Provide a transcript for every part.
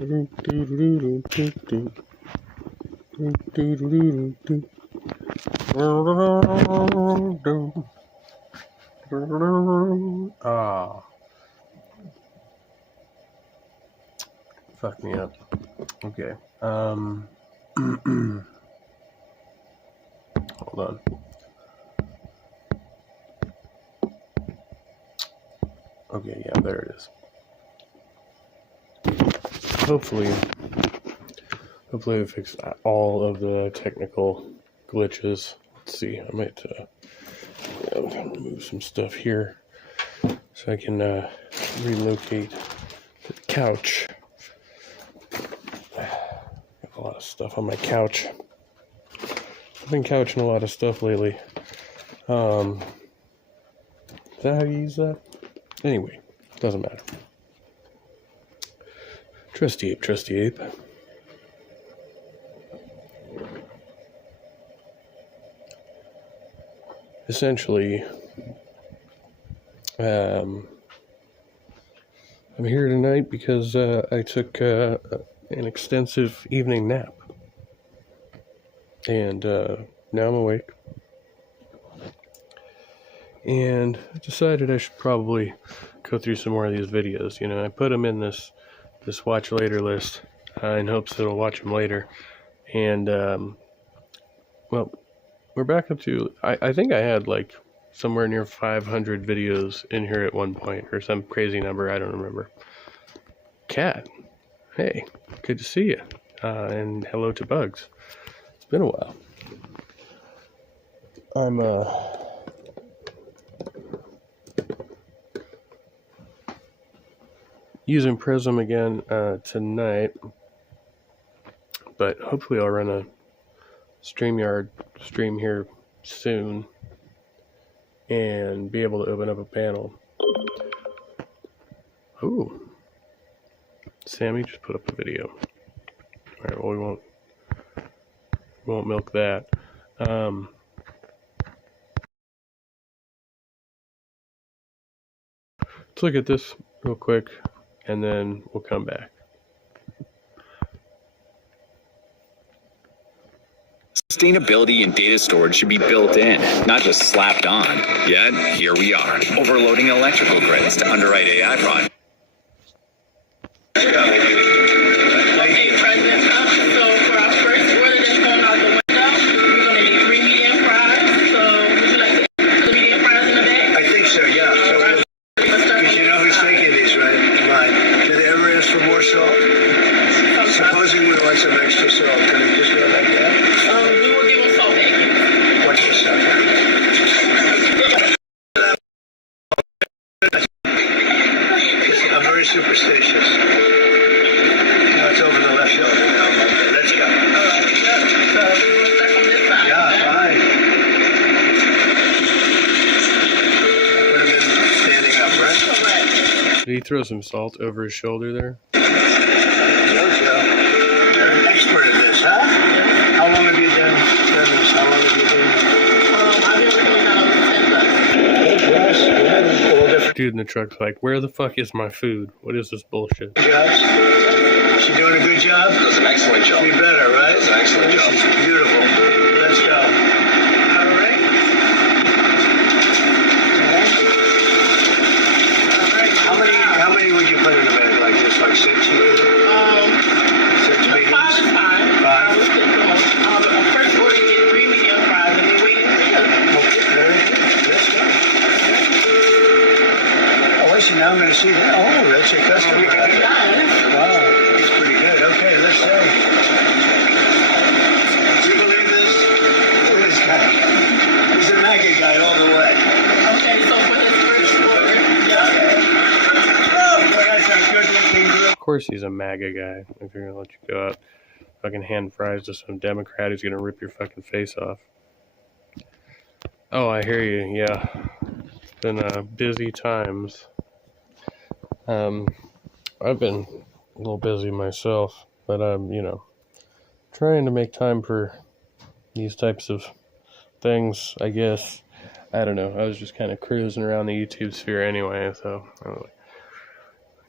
Ah, fuck me up. Okay. Hold on. Okay, yeah, there it is. Hopefully I fixed all of the technical glitches. Let's see, I might remove some stuff here so I can relocate the couch. Got a lot of stuff on my couch. I've been couching a lot of stuff lately. Is that how you use that? Anyway, doesn't matter. Trusty ape. Essentially, I'm here tonight because I took an extensive evening nap. And now I'm awake. And I decided I should probably go through some more of these videos. You know, I put them in this watch later list in hopes that I'll watch them later. And, well, we're back up to, I think I had like somewhere near 500 videos in here at one point, or some crazy number, I don't remember. Cat, hey, good to see you. And hello to Bugs. It's been a while. I'm, using Prism again tonight, but hopefully I'll run a StreamYard stream here soon and be able to open up a panel. Ooh, Sammy just put up a video. Alright, well, we won't milk that. Let's look at this real quick and then we'll come back. Sustainability in data storage should be built in, not just slapped on. Yet, here we are, overloading electrical grids to underwrite AI projects. Okay, President Trump, so for our first order that's going out the window, we're going to need 3 medium fries. So would you like to put the medium fries in the bag? I think so, yeah. Because you know who's taking these, right? Mine. Did they ever ask for more salt? Supposing we want some extra salt, can we just go like that? We will give them salt packets. What's the stuff? I'm very superstitious. Now it's over the left shoulder. Now I'm like, let's go. So we will start from this side. Yeah, fine. Put him in standing up, right? Correct. Did he throw some salt over his shoulder there? Jojo, you're an expert at this, huh? How long have you done this? How long have you been? I've been working on this since All different Dude in the truck's like, where the fuck is my food? What is this bullshit? jobs. She doing a good job? Does an excellent job. Be better, right? Does an excellent job. This is beautiful. Let's go. All right. How many would you put in a bag like this? Like 6? 6 5 mediums? is fine. I was thinking first order, you get 3 medium fries, and we're waiting for you. Okay, very good. Let's go. Oh, wait, so now I'm going to see that. Oh, that's your customer. Wow, that's pretty good. Okay, let's say. Do you believe this? Look at this guy. He's a MAGA guy all the way. Okay, so for this first order, yeah. Oh, that's a good-looking grill. Of course he's a MAGA guy. If you're gonna let you go out fucking hand fries to some Democrat who's gonna rip your fucking face off. Oh, I hear you, yeah. It's been busy times. I've been a little busy myself, but I'm, trying to make time for these types of things, I guess. I don't know. I was just kind of cruising around the YouTube sphere anyway, so.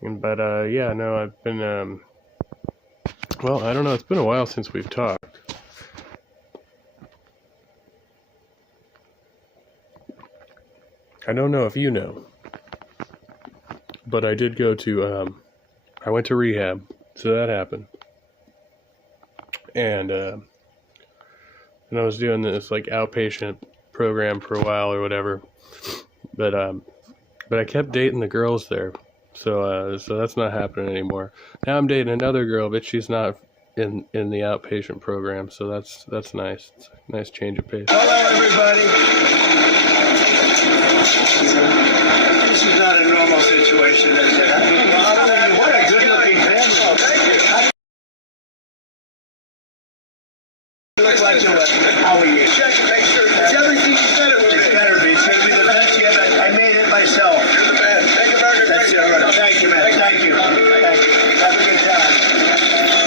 But, yeah, no, I've been Well, I don't know. It's been a while since we've talked. I don't know if you know, but I did go to, I went to rehab, so that happened. And I was doing this like outpatient program for a while or whatever, but I kept dating the girls there, so that's not happening anymore. Now I'm dating another girl, but she's not in the outpatient program, so that's nice. It's a nice change of pace. Hello, everybody. This is not a normal situation, is it? What a good-looking family. Thank you. Look like you. How are you? Check and make sure it's everything you said it would be. It's better be. It's going to be the best yet. I made it myself. You're the best. Thank you, America. That's it. Right. Thank you, man. Thank you. Thank you. Have a good time.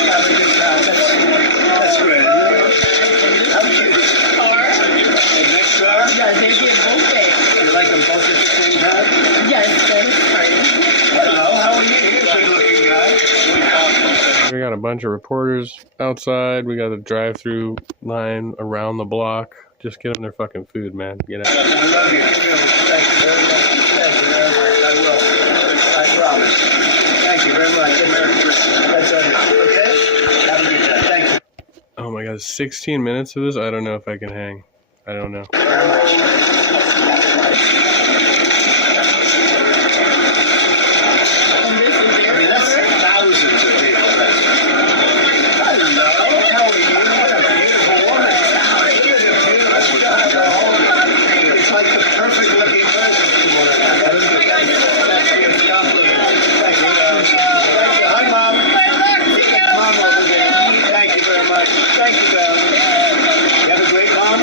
Have a good time. That's great. How many kids? Car? The next car? Yeah, they get both days. You like them both at the same time? Yes, that is right. Hello. How are you? You're a good-looking guy. We got a bunch of reporters outside. We got a drive-through line around the block. Just get them their fucking food, man. Get out. I love you. Thank you very much. Thank you very much. I will. I promise. Thank you very much. That's it. Okay? Have a good time. Thank you Oh my god, 16 minutes of this? I don't know if I can hang. I don't know. very much. And this is I their mean, that's number? thousands of people. Hello. How are you? What a beautiful woman. Look at him, too. That's what it's like the perfect looking person. That's your compliment. Thank you. Thank you. Hi, Mom. Mom over there. Thank you very much. Thank you, darling. You have a great mom?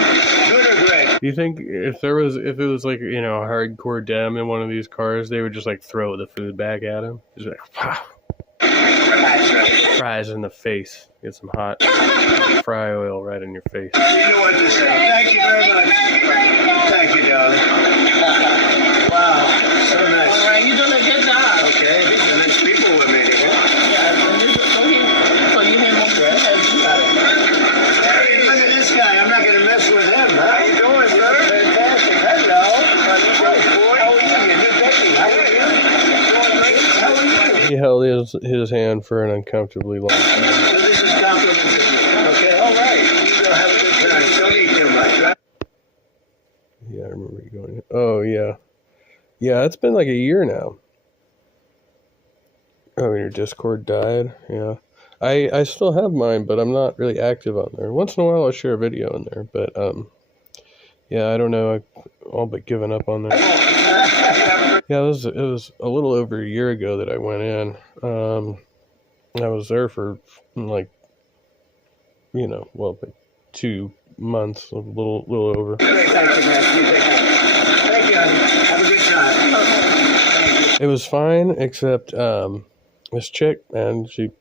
Good or great? Do you think if it was like, you know, a hardcore dem in one of these cars, they would just like throw the food back at him? Just like, pow. That's right. Fries in the face. Get some hot fry oil right in your face. You know what to say. Thank you very much. Thank you, darling. Wow. So All nice. right, you're doing a good job. Okay, these are nice people we're meeting. Yes, and this is so you hear more Hey, look at this guy. I'm not going to mess with him. How you doing, sir? Fantastic. Hello. How are you? You're new Becky. How are you? Doing great. How are you? He held his hand for an uncomfortably long time. So this is compliments of you. Okay, all right. You go have a good time. Don't eat too much, right? Yeah, I remember you going. Oh, yeah. Yeah, it's been like a year now. Oh, your Discord died? Yeah. I still have mine, but I'm not really active on there. Once in a while I'll share a video in there, but, yeah, I don't know. I've all but given up on there. Yeah, it was a little over a year ago that I went in. I was there for, like, you know, well, like 2 months, a little over. Great. Thank you, man. You take care. Thank you, honey. Have a good time. It was fine, except this chick, man, she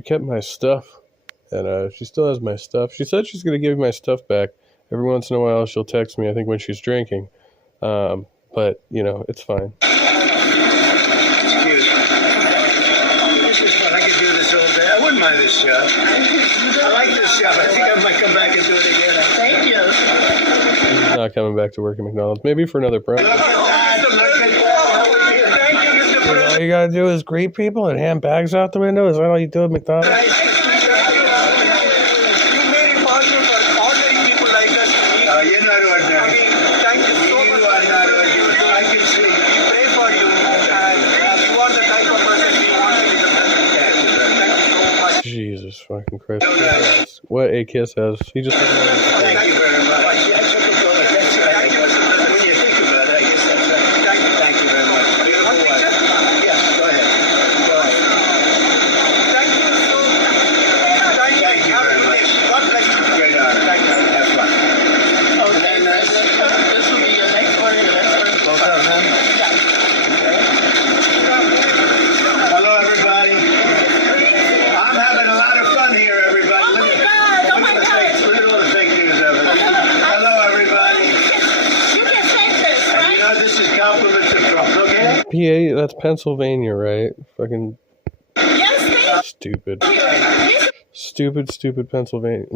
kept my stuff, and she still has my stuff. She said she's gonna give me my stuff back. Every once in a while, she'll text me. I think when she's drinking, but you know, it's fine. Excuse me. This is fun. I could do this all day. I wouldn't mind this job. I like this job. I think I might come back and do it again. Thank you. She's not coming back to work at McDonald's. Maybe for another program. Look at that. Look at that. Thank you, Mr. President. All you gotta do is greet people and hand bags out the window. Is that all you do at McDonald's? You made it possible for ordinary people like us to meet. You're not ordinary. Thank you You are not ordinary. I can see. We pray for you, and you are the type of person we want to be the president. Thank you so much. Jesus fucking Christ. What a kiss has. He just. Thank you very much. That's what they call it. That's right. When you think about it, I guess that's right. Thank you very much. Beautiful wife. Yes, go ahead. Go ahead. Thank you so much. Thank you very much. God bless you. Great honor. Thank you. Have fun. Okay, this will be your next order. The next order. Both of them? Hello, everybody. I'm having a lot of fun here, everybody. Oh my God! Oh my God! Look at all the fake news of it. Hello, everybody. You can take this, And you right? know this is compliments of Trump, okay? PA, that's Pennsylvania, right? Fucking. Yes, thank Stupid. Stupid Pennsylvania.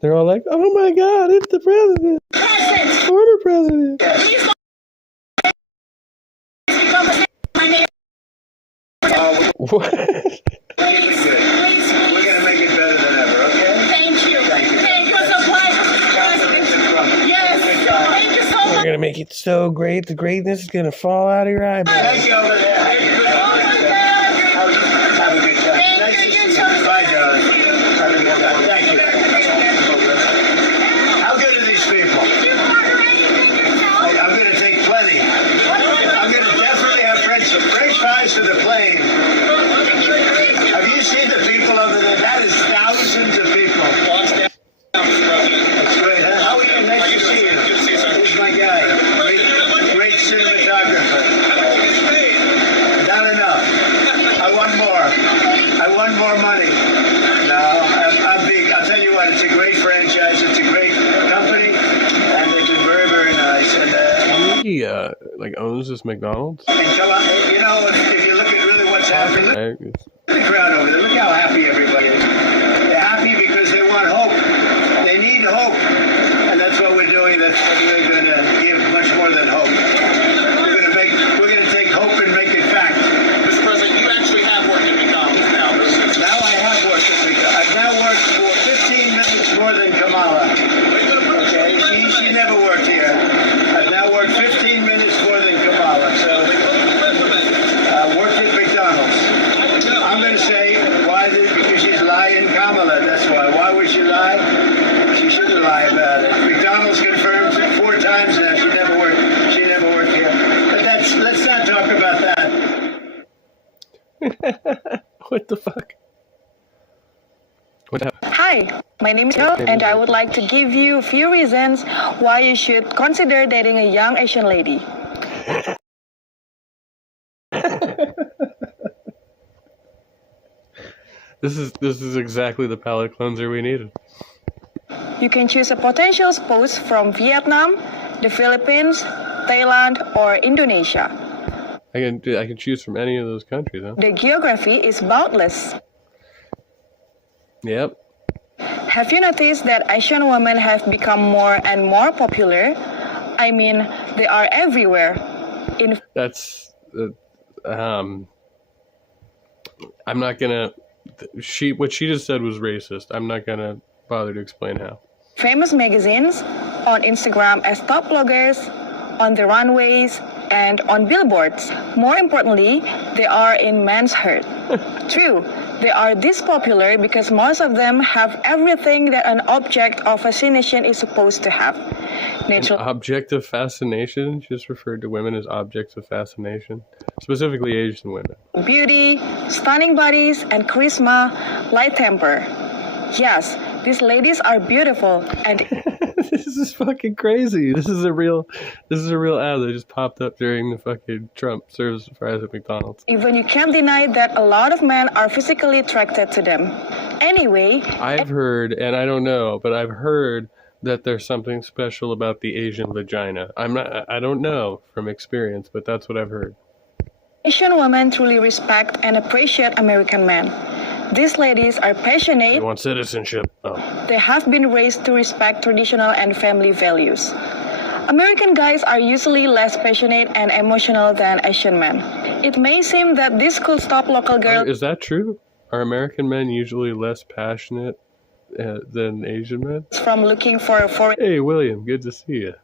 They're all like, oh my God, it's the president. Former president. What? Keep it good. We're going to make it better than ever, okay? Thank you. Thank you. Thank you so much. Yes. Thank you so We're much. going to make it so great, the greatness is going to fall out of your eyebrows. Thank you over there. Have a good time. Nice to see you. Bye, darling. Have a good time. Thank you. How good are these people? I'm going to take plenty. I'm going to definitely have French fries for the plane. Have you seen the people over there? That is thousands of people. That's great, huh? How are you? Nice to see you. Here's my guy. Great cinematographer. Not enough. I want more. I want more money. No, I'm big. I'll tell you what, it's a great franchise. It's a great company. And they've been very, very nice. And He like owns this McDonald's. until you know, if you look at really what's happening, look Right? at the crowd over there. Look how happy everybody is. They're happy because they want hope. They need hope. And that's what we're doing. That's what we're going to give much more than hope. We're going to take hope and make it fact. Mr. President, you actually have worked at McDonald's now. Now I have worked at McDonald's. I've now worked for 15 minutes more than Kamala. Okay, she never worked here. I've now worked 15 minutes more than Kamala. So I worked at McDonald's. I'm going to say why? Because she's lying, Kamala. That's why. Why would she lie? She shouldn't lie about it. McDonald's confirmed 4 times now. She never worked here. But let's not talk about that. What the fuck? What happened? Hi, my name is Carol, and I would like to give you a few reasons why you should consider dating a young Asian lady. This is exactly the palate cleanser we needed. You can choose a potential spouse from Vietnam, the Philippines, Thailand, or Indonesia. I can choose from any of those countries, huh? The geography is boundless. Yep. Have you noticed that Asian women have become more and more popular? I mean, they are everywhere. In That's I'm not gonna. What she just said was racist. I'm not gonna bother to explain how. famous magazines, on Instagram as top bloggers, on the runways, and on billboards. More importantly, they are in men's heart. True, they are this popular because most of them have everything that an object of fascination is supposed to have. Natural Object of fascination? She just referred to women as objects of fascination. Specifically Asian women. beauty, stunning bodies, and charisma, light temper. Yes, these ladies are beautiful, and This is fucking crazy. This is a real ad that just popped up during the fucking Trump serves fries at McDonald's. even you can't deny that a lot of men are physically attracted to them. Anyway, I've heard, and I don't know, but I've heard that there's something special about the Asian vagina. I don't know from experience, but that's what I've heard. Asian women truly respect and appreciate American men. These ladies are You passionate. want citizenship? Oh. They have been raised to respect traditional and family values. American guys are usually less passionate and emotional than Asian men. It may seem that this could stop local girls Is that true? Are American men usually less passionate than Asian men? from looking for a foreign Hey, William, good to see you.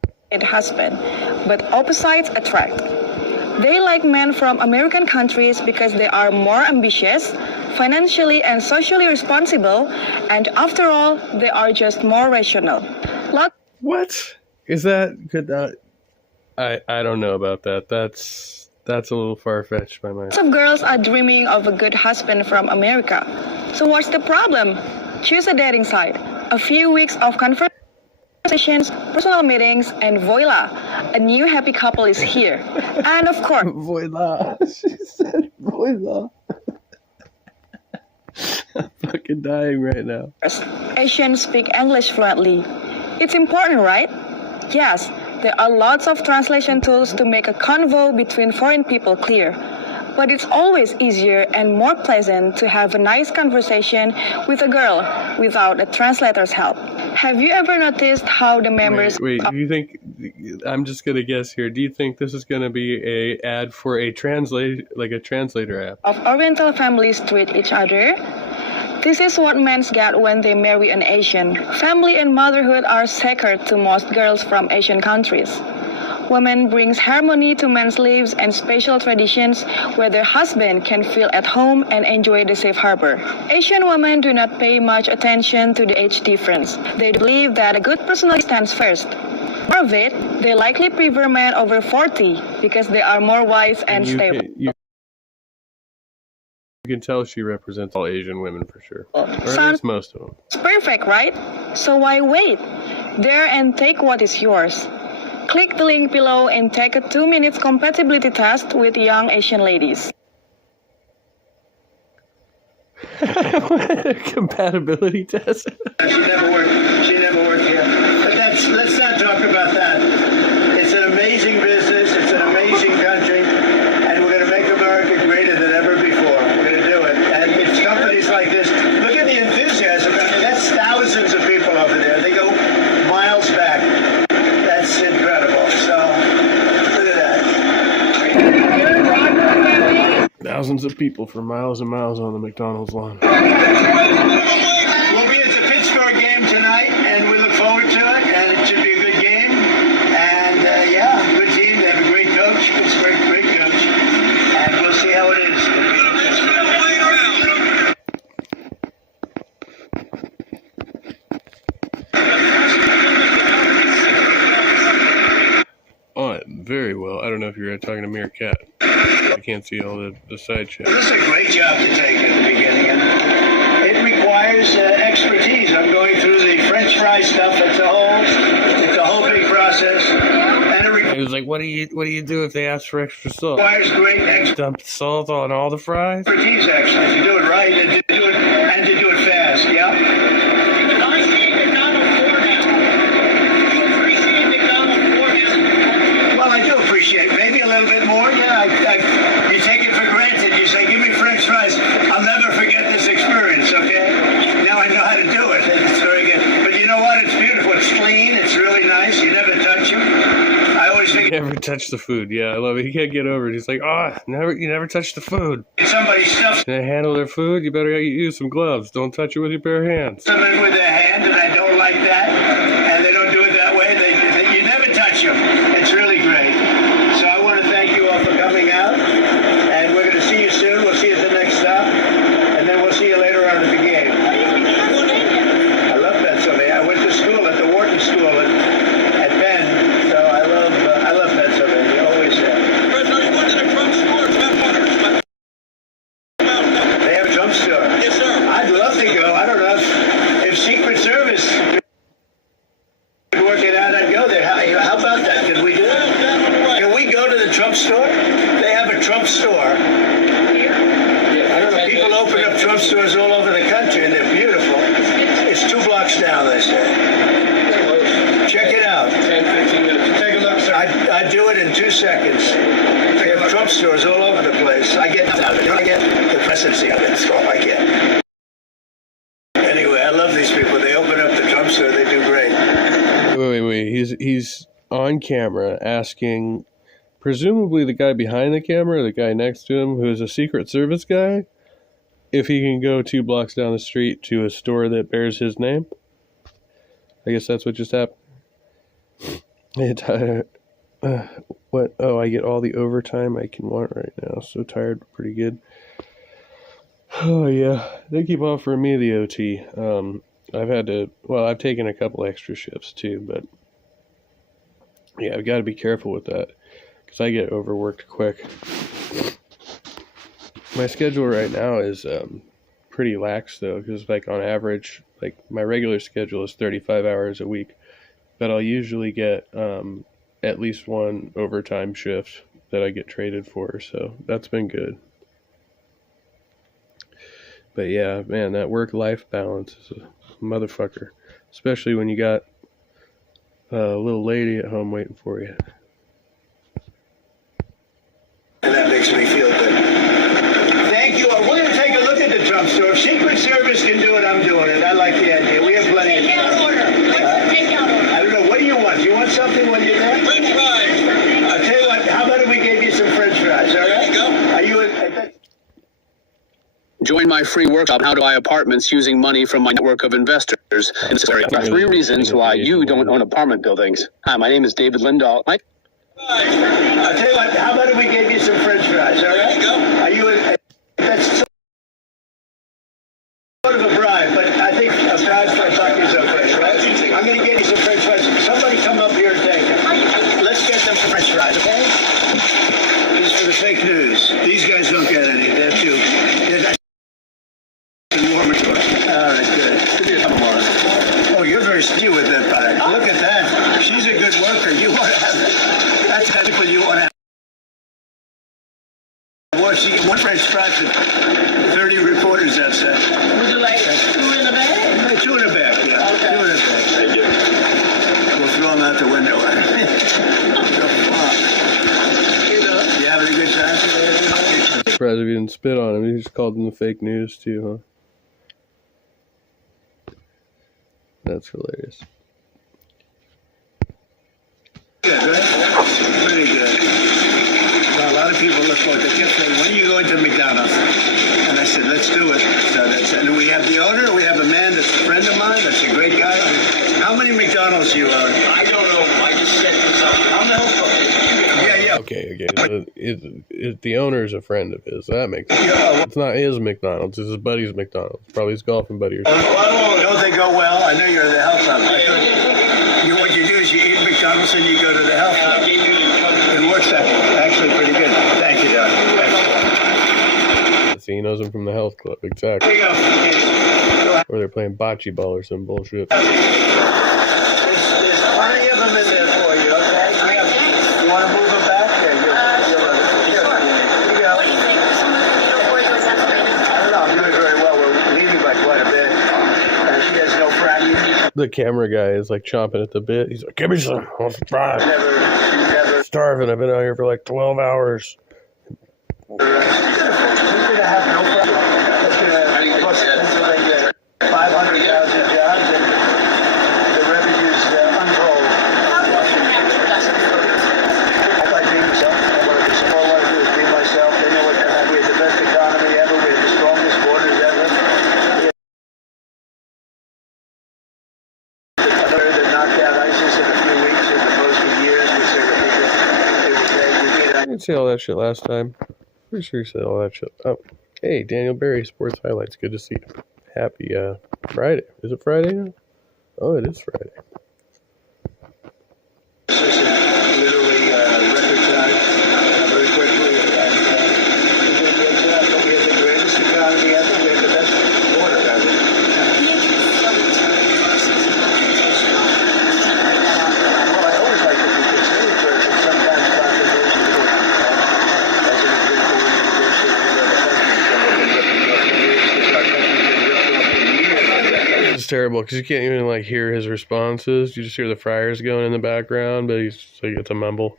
husband, but opposites attract. They like men from American countries because they are more ambitious, financially and socially responsible, and after all, they are just more rational. Lots What? Is that good? I don't know about that. That's a little far-fetched by my... of girls are dreaming of a good husband from America. So what's the problem? Choose a dating site. A few weeks of conversations, personal meetings, and voila, a new happy couple is here. And of course, Voila. She said voila. I'm fucking dying right now. Asians speak English fluently. It's important, right? Yes, there are lots of translation tools to make a convo between foreign people clear. But it's always easier and more pleasant to have a nice conversation with a girl without a translator's help. Have you ever noticed how the members Wait, do you think, I'm just going to guess here, do you think this is going to be a ad for a translator app? of Oriental families treat each other? This is what men get when they marry an Asian. Family and motherhood are sacred to most girls from Asian countries. Women brings harmony to men's lives and special traditions where their husband can feel at home and enjoy the safe harbor. Asian women do not pay much attention to the age difference. They believe that a good personality stands first. More of it, they likely prefer men over 40 because they are more wise and stable. You can tell she represents all Asian women for sure. Or at Sounds least most of them. perfect, right? So why wait? There and take what is yours. Click the link below and take a 2-minute compatibility test with young Asian ladies. Compatibility test? She never worked here. But let's not talk about that. It's an amazing business, it's an amazing country, and we're going to make America greater than ever before. We're going to do it. And it's companies like this. Look at the enthusiasm. I mean, that's thousands of people over there. They go miles back. That's incredible. So, look at that. Thousands of people for miles and miles on the McDonald's lawn. We'll be at the Pittsburgh game tonight, and we look forward to it, and it should be a good game. And, yeah, good team. They have a great coach. Pittsburgh, great coach. And we'll see how it is. Oh, very well. I don't know if you're talking to me or Kat. I can't see all the side shit. This is a great job to take at the beginning, and it requires expertise. I'm going through the French fry stuff. It's a whole big process, and it He was like, what do you do if they ask for extra salt? requires great Dump salt on all the fries? expertise, actually, to do it right and to do it fast. Yeah. Well, I do appreciate maybe a little bit more. Yeah, you take it for granted. You say, "Give me French fries." I'll never forget this experience. Okay. Now I know how to do it. It's very good. But you know what? It's beautiful. It's clean. It's really nice. You never touch them. I always think Never touch the food. Yeah, I love it. He can't get over it. He's like, you never touch the food. somebody stuffs They handle their food. You better use some gloves. Don't touch it with your bare hands. them in with their hand, and I don't like that. And they don't do it that way. You never touch them. It's really great. So I want to thank you all for coming out. And we're going to see you soon. We'll see you at the next stop. And then we'll see you later on at the game. I love Pennsylvania. I went to school at the Wharton School at Penn. So I love Pennsylvania. Always have. They have a drum store. Yes, sir. I'd love to go. I don't know if Secret Service could work it out. I'd go there. How about that? Could we do it? Can we go to the Trump store? They have a Trump store. I don't know. People open up Trump stores all over the country, and they're beautiful. It's 2 blocks down, they say. Check it out. 10, 15 minutes. Take a look, sir. I'd do it in 2 seconds. They have Trump stores all over the place. I get out of it. I get the presidency of it. That's all I get. Anyway, I love these people. They open up the Trump store. They do great. Wait. He's on camera asking, presumably the guy behind the camera, or the guy next to him, who is a Secret Service guy, if he can go 2 blocks down the street to a store that bears his name. I guess that's what just happened. What? Oh, I get all the overtime I can want right now. So tired, but pretty good. Oh yeah, they keep offering me the OT. I've taken a couple extra shifts too, but yeah, I've got to be careful with that because I get overworked quick. My schedule right now is pretty lax though, because like on average, like my regular schedule is 35 hours a week, but I'll usually get at least 1 overtime shift that I get traded for, so that's been good. But yeah, man, that work-life balance is a motherfucker, especially when you got a little lady at home waiting for you. And that makes me feel good. Join my free workshop, How to Buy Apartments Using Money from My Network of Investors in this area. There are 3 reasons why you don't own apartment buildings. Hi, my name is David Lindahl. I'll tell you what, how about if we gave you some french fries, all right? Are you that's sort of a bribe, but I think a bribe for a buck is okay, right? I'm going to get you some french fries. Somebody come up here and take them. Let's get them some french fries, okay? This is for the fake news. These guys don't get any. They're too. All right, good. Give me a couple more. Oh, you're very stew with that pie. Look at that. She's a good worker. You want to have that's the people you want to have. One French fry for 30 reporters outside. Would you like 2 in the bag? 2 in a bag, yeah. Okay. 2 in a bag. Thank you. We'll throw them out the window. You having a good time today? Surprised if you didn't spit on him. You just called them the fake news too, huh? That's hilarious. Good, right? Pretty good. Well, a lot of people look forward. They kept saying, when are you going to McDonald's? And I said, let's do it. So that's it. And we have the owner. We have a man that's a friend of mine. That's a great guy. How many McDonald's do you own? I don't know. I just said something. I'm the host. Yeah, yeah. Okay. The owner's a friend of his. That makes sense. It's not his McDonald's. It's his buddy's McDonald's. Probably his golfing buddy or something. Don't they go well? I know you're the health club. What you do is you eat McDonald's and you go to the health club. It works actually pretty good. Thank you, Doc. See, he knows him from the health club. Exactly. Here you go. Or they're playing bocce ball or some bullshit. There's plenty of them in there for you, okay? You want to move them back? Here you go. What do you think some of the for you is I don't know. I'm doing very well. We're leaving by quite a bit. She has no practice. The camera guy is like chomping at the bit. He's like, give me some. I'll fry. Never. Starving. I've been out here for like 12 hours. He's going to have no problem. It's going to cost Pennsylvania 500,000 jobs and the revenue's untold. I like being myself. All I want to do is be myself. They know what we have the best economy ever. We have the strongest borders ever. They knocked out ISIS in a few weeks as opposed to years, which they were thinking they would take. We did. I didn't say all that shit last time. Pretty sure you said all that shit. Oh, hey, Daniel Berry, Sports Highlights. Good to see you. Happy Friday. Is it Friday now? Oh, it is Friday. Literally record time, very quickly, and we did a good job. But we have the greatest economy ever. We have the best border ever. Well, I always like to be considered for it, but sometimes controversial. As an example, when you negotiate It's terrible because you can't even like hear his responses. You just hear the fryers going in the background, but he's so you get to mumble.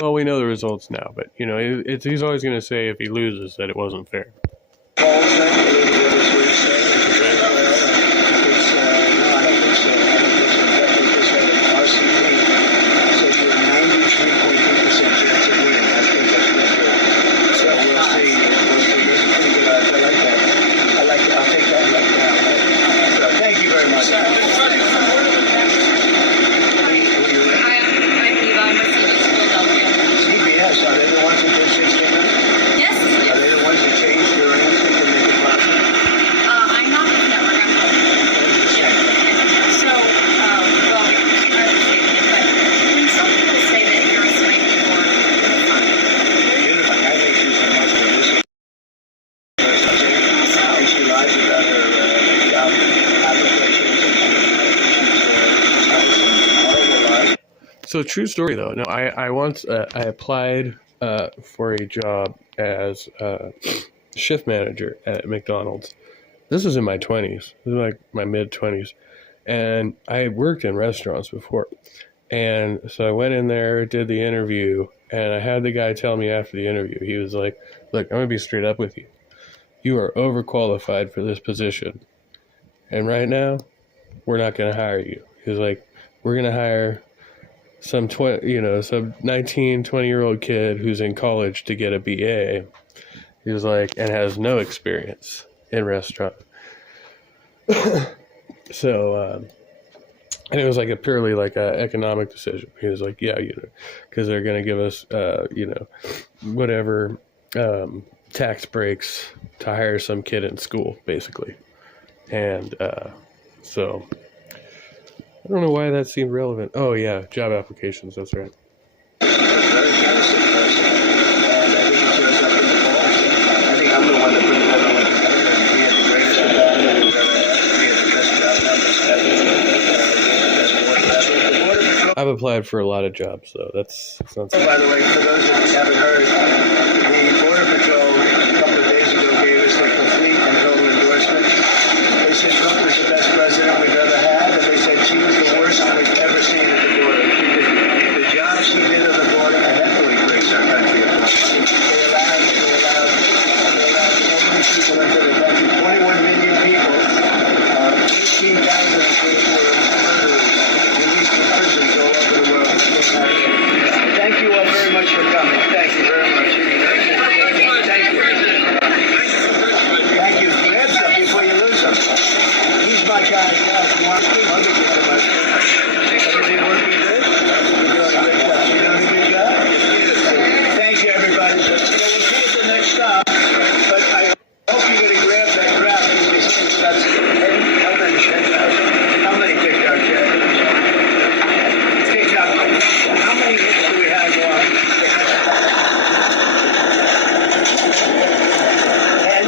Well, we know the results now, but you know, he's always going to say if he loses that it wasn't fair. So true story though. No, I once I applied for a job as shift manager at McDonald's. This was in my 20s. This was like my mid 20s, and I had worked in restaurants before. And so I went in there, did the interview, and I had the guy tell me after the interview, he was like, look, I'm going to be straight up with you. You are overqualified for this position. And right now, we're not going to hire you. He was like, we're going to hire some 19, 20-year-old kid who's in college to get a BA. He was like, and has no experience in restaurant. So, and it was like a purely like a economic decision. He was like, yeah, because they're going to give us, whatever tax breaks to hire some kid in school, basically. And so I don't know why that seemed relevant. Oh, yeah, job applications. That's right. Very innocent person. And I think it shows up in the polls. I think I'm the one that put everyone together. We had the greatest development we've ever had. We had the best job numbers ever. We had the best board ever. The Border Patrol. I've applied for a lot of jobs, though. That's not Oh, by the way, for those that haven't heard, the Border Patrol a couple of days ago gave us their complete and total endorsement. They said Trump was the best president we've ever had, and they said she was the worst we've ever seen at the border. The job she did at the border heavily breaks our country apart. They allowed so many people into the country, 21 million people, 18,000 of which were murderers, released from prisons all over the world. Thank you all very much for coming. Thank you very much. Thank you. Thank you. Grab some before you lose them. He's my guy. You want to give? I'll give you so much. Everything working good? You're doing a great job. You're doing a good job? Thank you, everybody. So we'll see you at the next stop. But I hope you're going to grab that draft because that's how many TikTok chats? TikTok. How many hits do we have on? 10.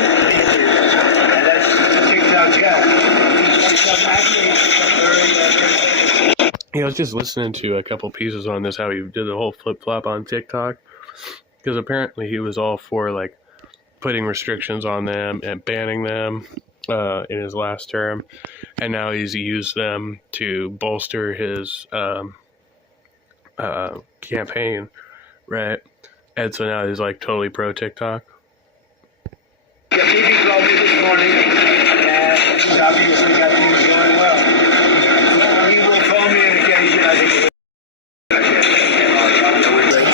And that's TikTok chat. I was just listening to a couple pieces on this, how he did the whole flip-flop on TikTok, because apparently he was all for, like, putting restrictions on them and banning them in his last term, and now he's used them to bolster his campaign, right? And so now he's, like, totally pro-TikTok. Yeah, TV called me this morning, and he's obviously got things going well. He will call me on occasion, I think.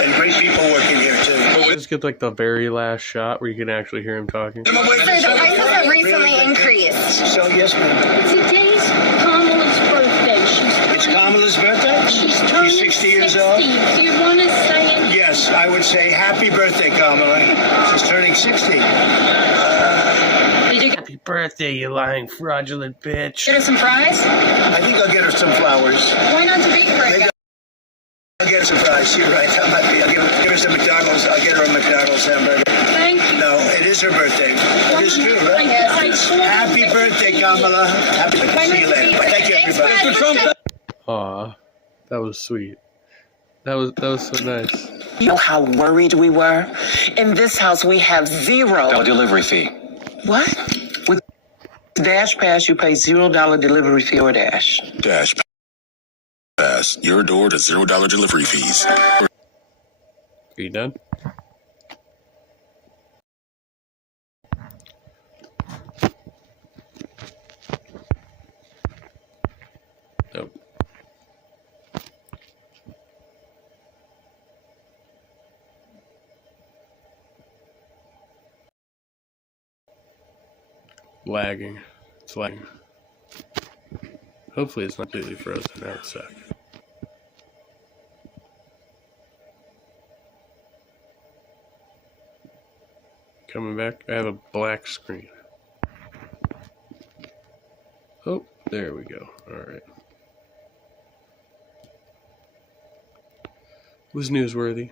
And great people working here, too. Just get, like, the very last shot where you can actually hear him talking. Sir, the prices have recently increased. So, yes, ma'am. Today's Kamala's birthday. It's Kamala's birthday? She's 60 years old? Do you want to say? Yes, I would say happy birthday, Kamala. She's turning 60. Happy birthday, you lying fraudulent bitch. Get her some fries? I think I'll get her some flowers. Why not to bake for Maybe it? I'll get her some fries. You're right. I'll give her some McDonald's. I'll get her a McDonald's hamburger. Thank you. No, it is her birthday. It is true, right? Happy birthday, Kamala. Happy birthday. See you later. Thank you, everybody. Aw, that was sweet. That was so nice. You know how worried we were? In this house, we have zero. Delivery fee. What? With Dash Pass, you pay $0 delivery fee or Dash. Dash Pass, your door to $0 delivery fees. Are you done? Nope. Lagging. It's lagging. Hopefully it's not completely frozen. Now it's stuck. Coming back. I have a black screen. Oh, there we go. Alright. Was newsworthy.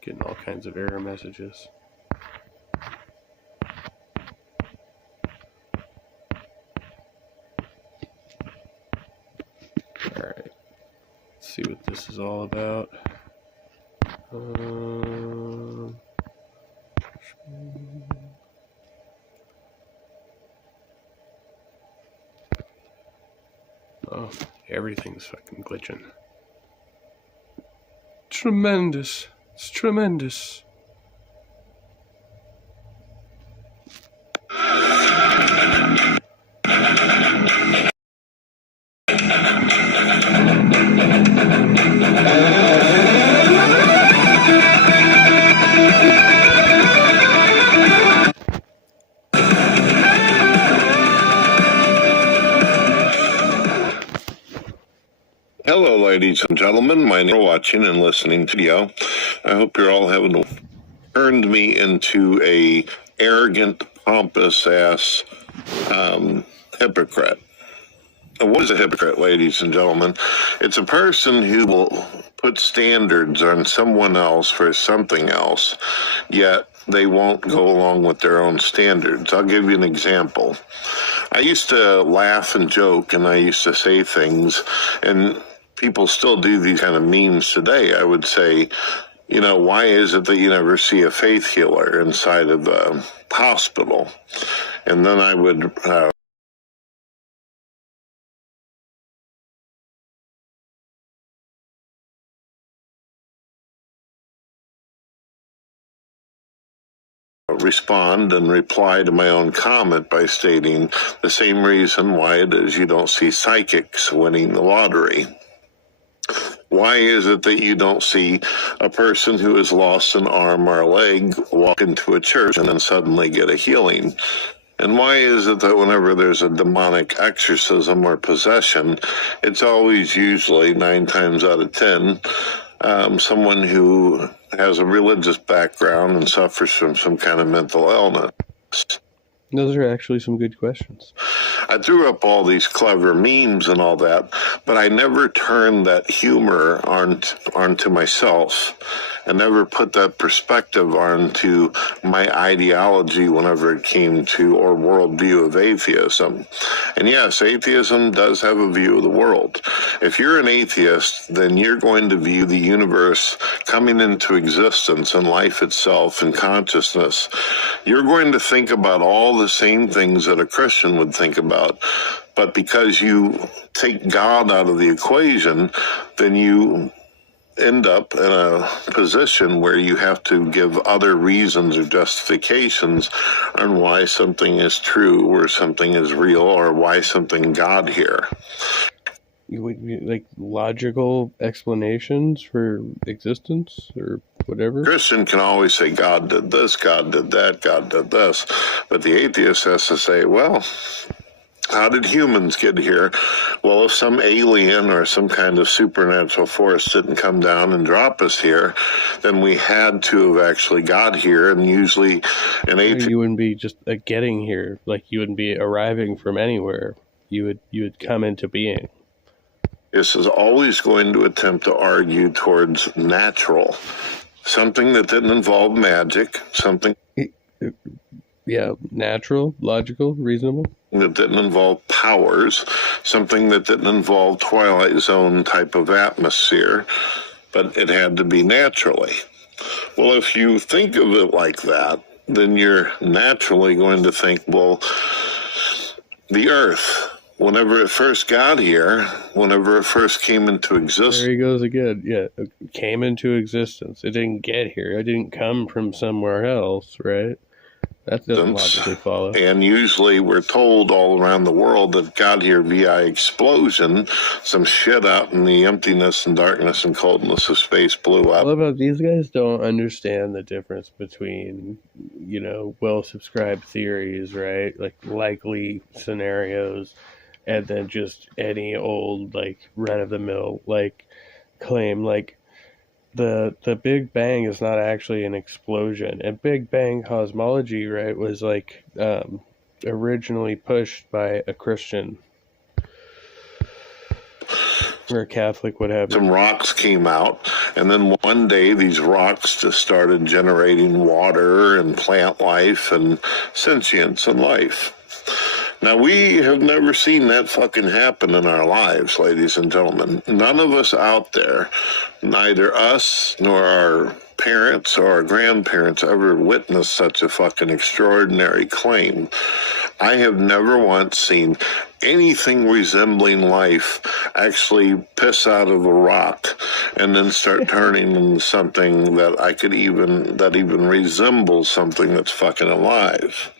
Getting all kinds of error messages. see what this is all about. Oh, everything's fucking glitching. Tremendous. It's tremendous. Hello, ladies and gentlemen. My name is watching and listening to the video. I hope you're all having turned me into a arrogant, pompous ass hypocrite. What is a hypocrite, ladies and gentlemen? It's a person who will put standards on someone else for something else, yet they won't go along with their own standards. I'll give you an example. I used to laugh and joke, and I used to say things, and people still do these kind of memes today. I would say, you know, why is it that you never see a faith healer inside of a hospital? And then I would respond and reply to my own comment by stating the same reason why it is you don't see psychics winning the lottery. Why is it that you don't see a person who has lost an arm or a leg walk into a church and then suddenly get a healing? And why is it that whenever there's a demonic exorcism or possession, it's always usually 9 times out of 10 someone who has a religious background and suffers from some kind of mental illness? Those are actually some good questions. I threw up all these clever memes and all that, but I never turned that humor onto myself and never put that perspective onto my ideology whenever it came to or worldview of atheism. And yes, atheism does have a view of the world. If you're an atheist, then you're going to view the universe coming into existence and life itself and consciousness. You're going to think about all the same things that a Christian would think about. But because you take God out of the equation, then you end up in a position where you have to give other reasons or justifications on why something is true or something is real or why something God here. You would like logical explanations for existence or whatever? Christian can always say God did this, God did that, God did this. But the atheist has to say, well, how did humans get here? Well, if some alien or some kind of supernatural force didn't come down and drop us here, then we had to have actually got here. And usually an atheist... You wouldn't be just getting here. Like, you wouldn't be arriving from anywhere. You would come into being. This is always going to attempt to argue towards natural. Something that didn't involve magic. Something... Yeah, natural, logical, reasonable. That didn't involve powers, something that didn't involve Twilight Zone type of atmosphere, but it had to be naturally. Well, if you think of it like that, then you're naturally going to think, well, the Earth, whenever it first got here, whenever it first came into existence. There he goes again. Yeah, it came into existence. It didn't get here. It didn't come from somewhere else, right? That doesn't logically follow. And usually we're told all around the world that got here via explosion. Some shit out in the emptiness and darkness and coldness of space blew up. I love how these guys don't understand the difference between, you know, well-subscribed theories, right? Like likely scenarios, and then just any old, like, run-of-the-mill, like, claim, like, the Big Bang is not actually an explosion. And Big Bang cosmology, right, was like originally pushed by a Christian or a Catholic, what have you. Some rocks came out, and then one day these rocks just started generating water and plant life and sentience and life. Now, we have never seen that fucking happen in our lives, ladies and gentlemen. None of us out there, neither us nor our parents or our grandparents ever witnessed such a fucking extraordinary claim. I have never once seen anything resembling life actually piss out of a rock and then start turning into something that even resembles something that's fucking alive.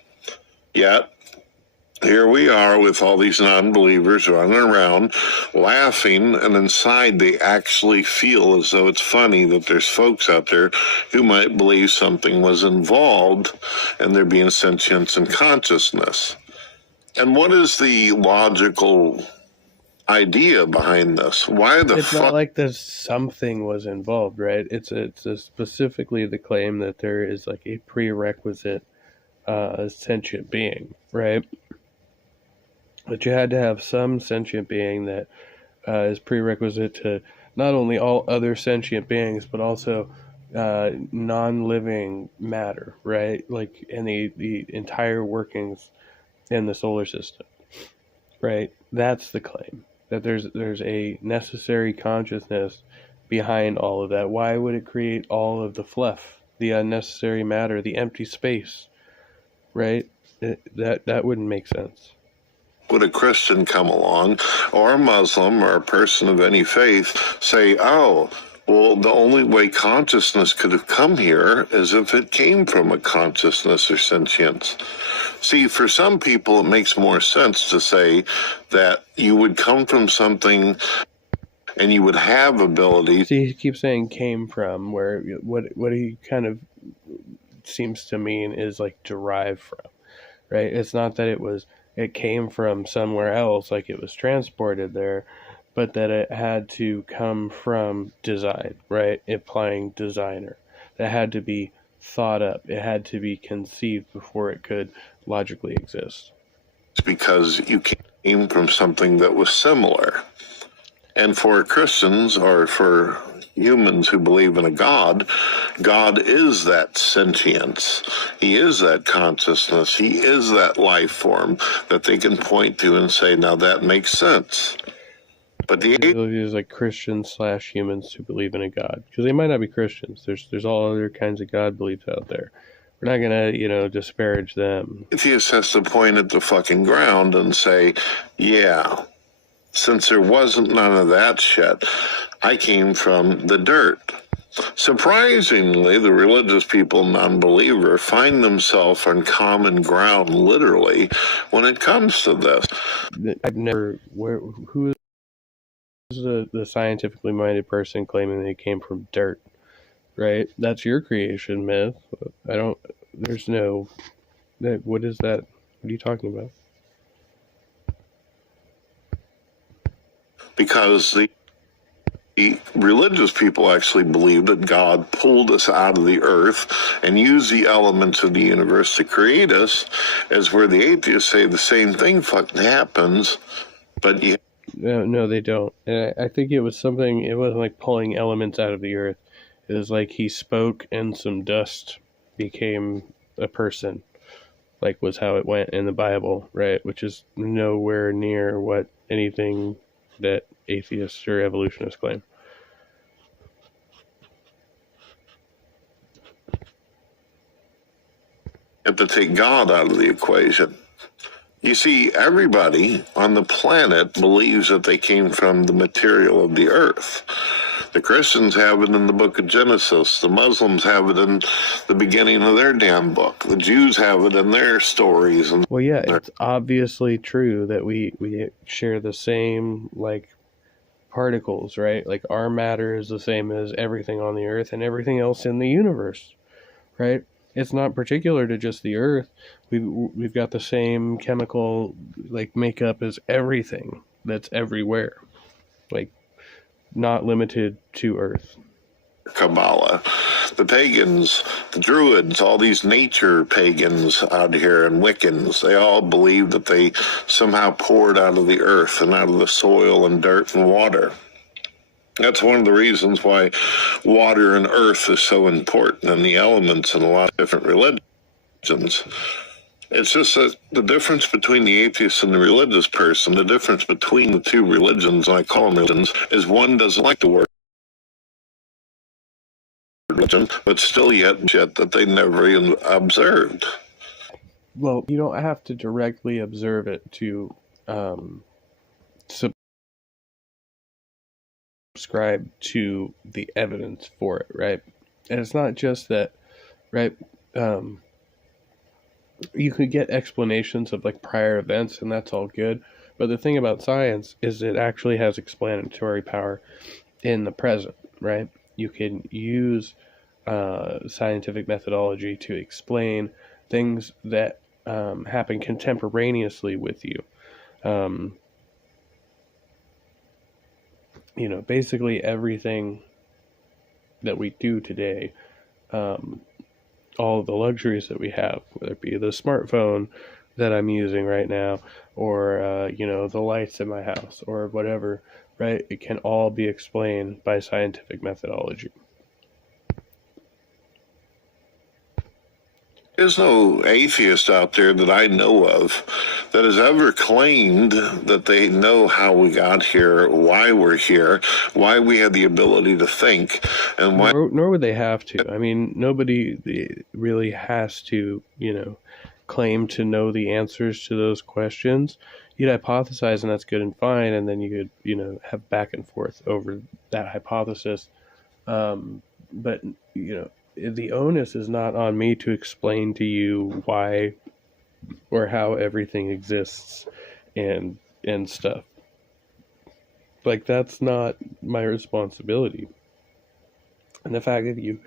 Yet, here we are with all these non-believers running around laughing, and inside they actually feel as though it's funny that there's folks out there who might believe something was involved in there being sentience and consciousness. And what is the logical idea behind this? Why the It's not like there's something was involved, right? It's specifically the claim that there is like a prerequisite sentient being, right? That you had to have some sentient being that is prerequisite to not only all other sentient beings, but also non-living matter, right? Like in the entire workings in the solar system, right? That's the claim, that there's a necessary consciousness behind all of that. Why would it create all of the fluff, the unnecessary matter, the empty space, right? That wouldn't make sense. Would a Christian come along, or a Muslim, or a person of any faith say, oh, well, the only way consciousness could have come here is if it came from a consciousness or sentience? See, for some people, it makes more sense to say that you would come from something and you would have abilities. See, he keeps saying came from, where what he kind of seems to mean is like derived from, right? It's not that it came from somewhere else, like it was transported there, but that it had to come from design, right? Implying designer. That had to be thought up. It had to be conceived before it could logically exist. Because you came from something that was similar. And for Christians, or for humans who believe in a God, God is that sentience. He is that consciousness. He is that life form that they can point to and say, now that makes sense. But the is like Christians / humans who believe in a God, because they might not be Christians. There's all other kinds of God beliefs out there. We're not gonna, disparage them. atheist has to point at the fucking ground and say, yeah, since there wasn't none of that shit, I came from the dirt. Surprisingly, the religious people, non-believer, find themselves on common ground, literally, when it comes to this. I've never. Who is the scientifically minded person claiming they came from dirt? Right? That's your creation myth. I don't. There's no. What is that? What are you talking about? Because the religious people actually believe that God pulled us out of the earth and used the elements of the universe to create us, as where the atheists say the same thing fucking happens, but you... No, they don't. I think it was something, it wasn't like pulling elements out of the earth. It was like he spoke and some dust became a person, like was how it went in the Bible, right? Which is nowhere near what anything that atheists or evolutionists claim. Have to take God out of the equation. You see, everybody on the planet believes that they came from the material of the earth. The Christians have it in the book of Genesis. The Muslims have it in the beginning of their damn book. The Jews have it in their stories. Well, yeah, it's obviously true that we share the same, like, particles, right? Like, our matter is the same as everything on the earth and everything else in the universe, right? It's not particular to just the earth. We've got the same chemical, like, makeup as everything that's everywhere. Like, not limited to earth. Kabbalah, the pagans, the Druids, all these nature pagans out here and Wiccans, they all believe that they somehow poured out of the earth and out of the soil and dirt and water. That's one of the reasons why water and earth is so important, and the elements in a lot of different religions. It's just that the difference between the atheist and the religious person, the difference between the two religions, and I call them religions, is one doesn't like the word religion, but still yet shit that they never even observed. Well, you don't have to directly observe it to subscribe to the evidence for it, right? And it's not just that, right? You could get explanations of like prior events, and that's all good. But the thing about science is it actually has explanatory power in the present, right? You can use scientific methodology to explain things that happen contemporaneously with you. Basically everything that we do today, all of the luxuries that we have, whether it be the smartphone that I'm using right now, or the lights in my house, or whatever, right? It can all be explained by scientific methodology. There's no atheist out there that I know of that has ever claimed that they know how we got here, why we're here, why we have the ability to think, and why. Nor would they have to. I mean, nobody really has to, claim to know the answers to those questions. You'd hypothesize, and that's good and fine, and then you could, have back and forth over that hypothesis. But, the onus is not on me to explain to you why or how everything exists and stuff. Like, that's not my responsibility. And the fact that you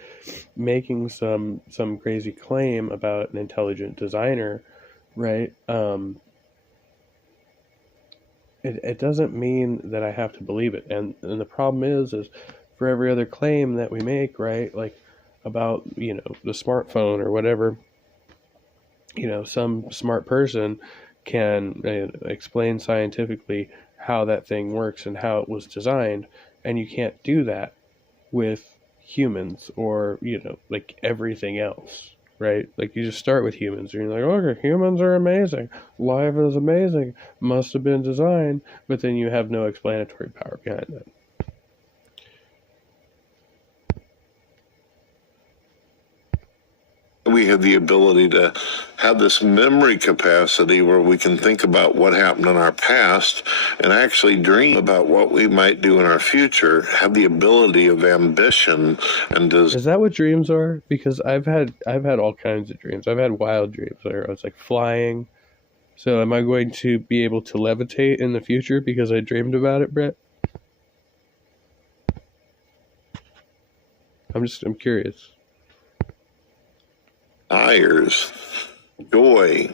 making some crazy claim about an intelligent designer, right? It doesn't mean that I have to believe it. And the problem is for every other claim that we make, right? Like, about the smartphone or whatever, some smart person can explain scientifically how that thing works and how it was designed, and you can't do that with humans or like everything else, right? Like, you just start with humans and you're like, okay, humans are amazing, life is amazing, must have been designed, but then you have no explanatory power behind that. We have the ability to have this memory capacity where we can think about what happened in our past and actually dream about what we might do in our future, have the ability of ambition and Is that what dreams are? Because I've had all kinds of dreams. I've had wild dreams where I was like flying. So am I going to be able to levitate in the future because I dreamed about it, Brett? I'm curious. desires, joy,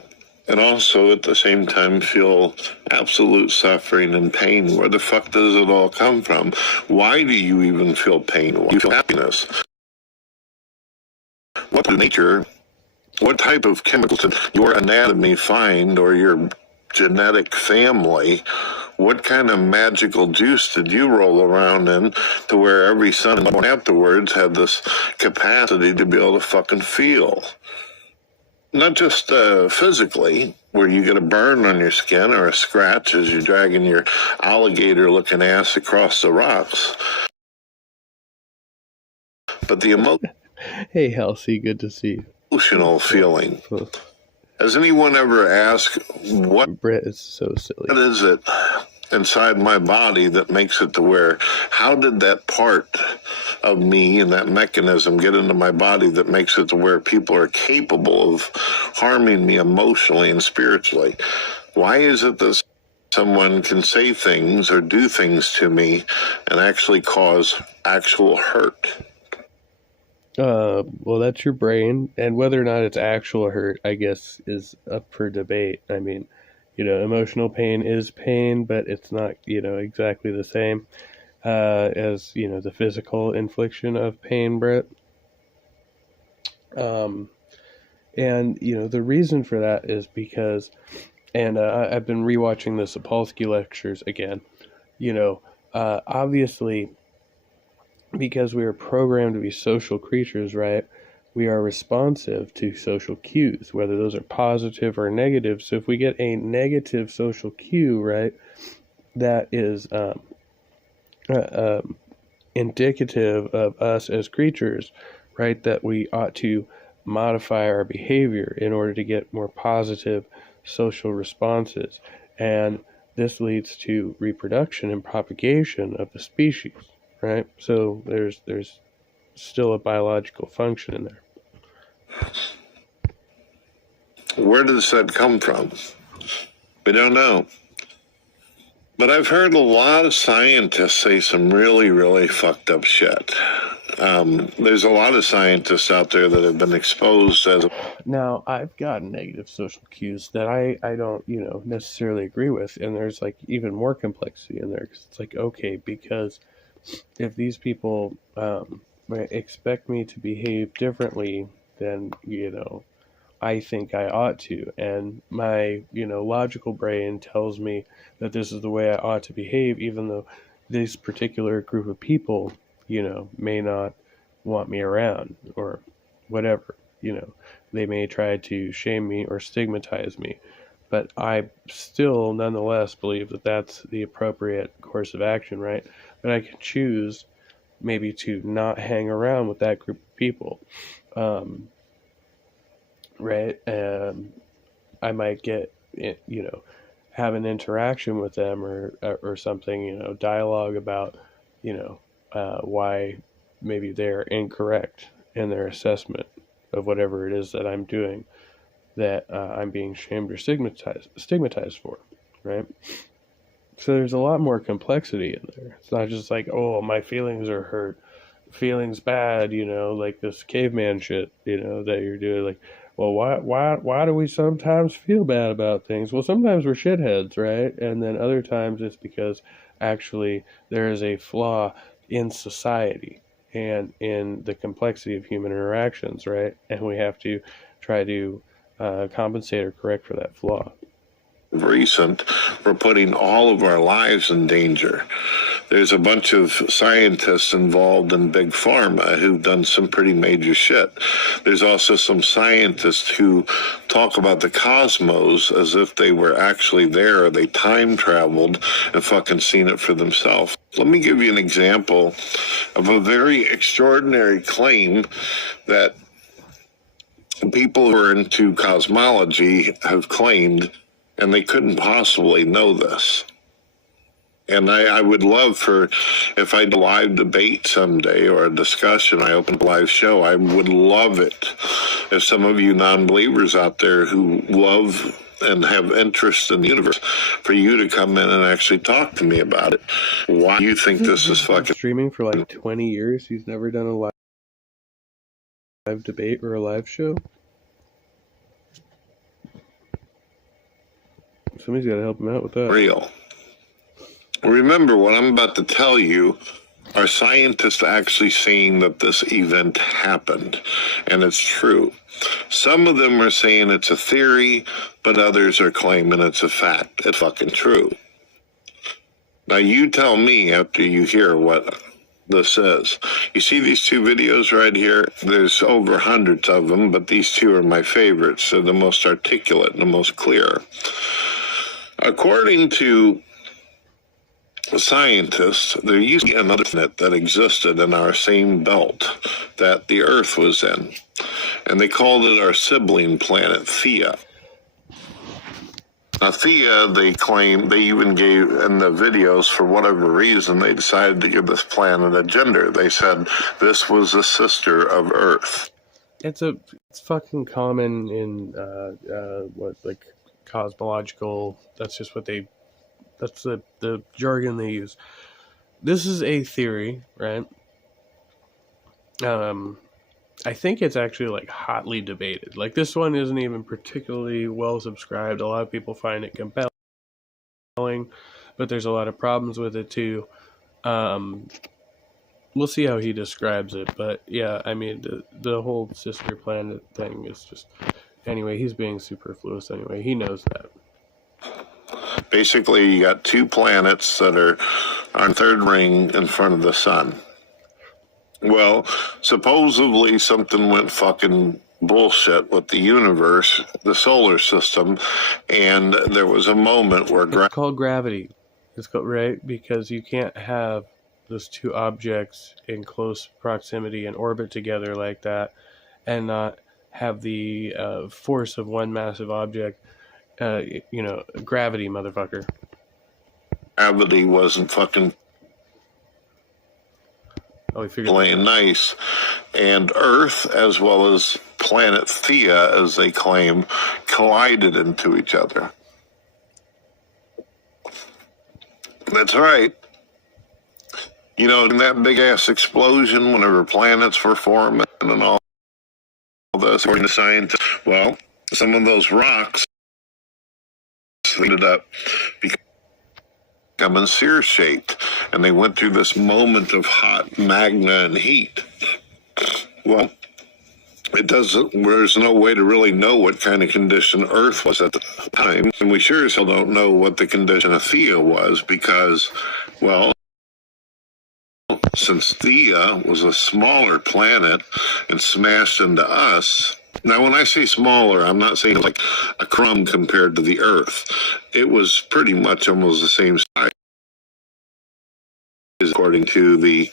and also at the same time feel absolute suffering and pain. Where the fuck does it all come from? Why do you even feel pain? Why do you feel happiness? What nature, what type of chemicals did your anatomy find, or your genetic family? What kind of magical juice did you roll around in to where every son and afterwards had this capacity to be able to fucking feel? Not just physically, where you get a burn on your skin or a scratch as you're dragging your alligator-looking ass across the rocks, but the Hey, Halsey, good to see you. Emotional feeling. Has anyone ever asked, what Brett is so silly. What is it inside my body that makes it to where, how did that part of me and that mechanism get into my body that makes it to where people are capable of harming me emotionally and spiritually? Why is it that someone can say things or do things to me and actually cause actual hurt? Well, that's your brain, and whether or not it's actual hurt, I guess, is up for debate. I mean, emotional pain is pain, but it's not, exactly the same as, the physical infliction of pain, Brett. And, the reason for that is because, and I've been rewatching the Symbolically lectures again, obviously, because we are programmed to be social creatures, right? we are responsive to social cues, whether those are positive or negative. So if we get a negative social cue, right, that is indicative of us as creatures, right, that we ought to modify our behavior in order to get more positive social responses. And this leads to reproduction and propagation of the species, right? So there's still a biological function in there. Where does that come from? We don't know. But I've heard a lot of scientists say some really, really fucked up shit. There's a lot of scientists out there that have been exposed as... Now, I've got negative social cues that I don't, necessarily agree with, and there's like even more complexity in there, because it's like, okay, because if these people expect me to behave differently than, I think I ought to, and my, logical brain tells me that this is the way I ought to behave, even though this particular group of people, may not want me around, or whatever, they may try to shame me or stigmatize me, but I still nonetheless believe that that's the appropriate course of action, right? But I can choose maybe to not hang around with that group of people, right? I might get, have an interaction with them or something, dialogue about, why maybe they're incorrect in their assessment of whatever it is that I'm doing that I'm being shamed or stigmatized for, right? So there's a lot more complexity in there. It's not just like, oh, my feelings are hurt, feelings bad, like this caveman shit, that you're doing. Like, well, why do we sometimes feel bad about things? Well, sometimes we're shitheads, right? And then other times it's because actually there is a flaw in society and in the complexity of human interactions, right? And we have to try to compensate or correct for that flaw. Recent, we're putting all of our lives in danger. There's a bunch of scientists involved in big pharma who've done some pretty major shit. There's also some scientists who talk about the cosmos as if they were actually there, or they time traveled and fucking seen it for themselves. Let me give you an example of a very extraordinary claim that people who are into cosmology have claimed, and they couldn't possibly know this. And I would love for, if I do a live debate someday or a discussion, I open a live show, I would love it if some of you non-believers out there who love and have interest in the universe, for you to come in and actually talk to me about it. Why do you think this is fucking... Streaming for like 20 years, he's never done a live debate or a live show? Somebody's got to help him out with that. Real. Remember, what I'm about to tell you are scientists actually saying that this event happened, and it's true. Some of them are saying it's a theory, but others are claiming it's a fact. It's fucking true. Now, you tell me after you hear what this is. You see these two videos right here? There's over hundreds of them, but these two are my favorites. They're the most articulate and the most clear. According to scientists, there used to be another planet that existed in our same belt that the Earth was in, and they called it our sibling planet, Theia. Now, Theia, they claim, they even gave, in the videos, for whatever reason, they decided to give this planet a gender. They said this was a sister of Earth. It's fucking common in, cosmological, that's just what they... That's the jargon they use. This is a theory, right? I think it's actually like hotly debated. Like this one isn't even particularly well subscribed. A lot of people find it compelling, but there's a lot of problems with it too. We'll see how he describes it, but yeah, I mean the whole sister planet thing is just... Anyway, he's being superfluous anyway. He knows that. Basically, you got two planets that are on third ring in front of the sun. Well, supposedly something went fucking bullshit with the universe, the solar system, and there was a moment where It's called gravity. It's called, right, because you can't have those two objects in close proximity and orbit together like that and not have the force of one massive object. Gravity, motherfucker. gravity wasn't fucking Oh, we figured playing nice, and Earth, as well as planet Thea, as they claim, collided into each other. That's right. You know, in that big ass explosion, whenever planets were forming and all this, according to scientists, well, some of those rocks ended up becoming sphere-shaped, and they went through this moment of hot magma and heat. Well, there's no way to really know what kind of condition Earth was at the time, and we sure as hell don't know what the condition of Thea was because, well, since Thea was a smaller planet and smashed into us. Now, when I say smaller, I'm not saying like a crumb compared to the Earth. It was pretty much almost the same size, according to the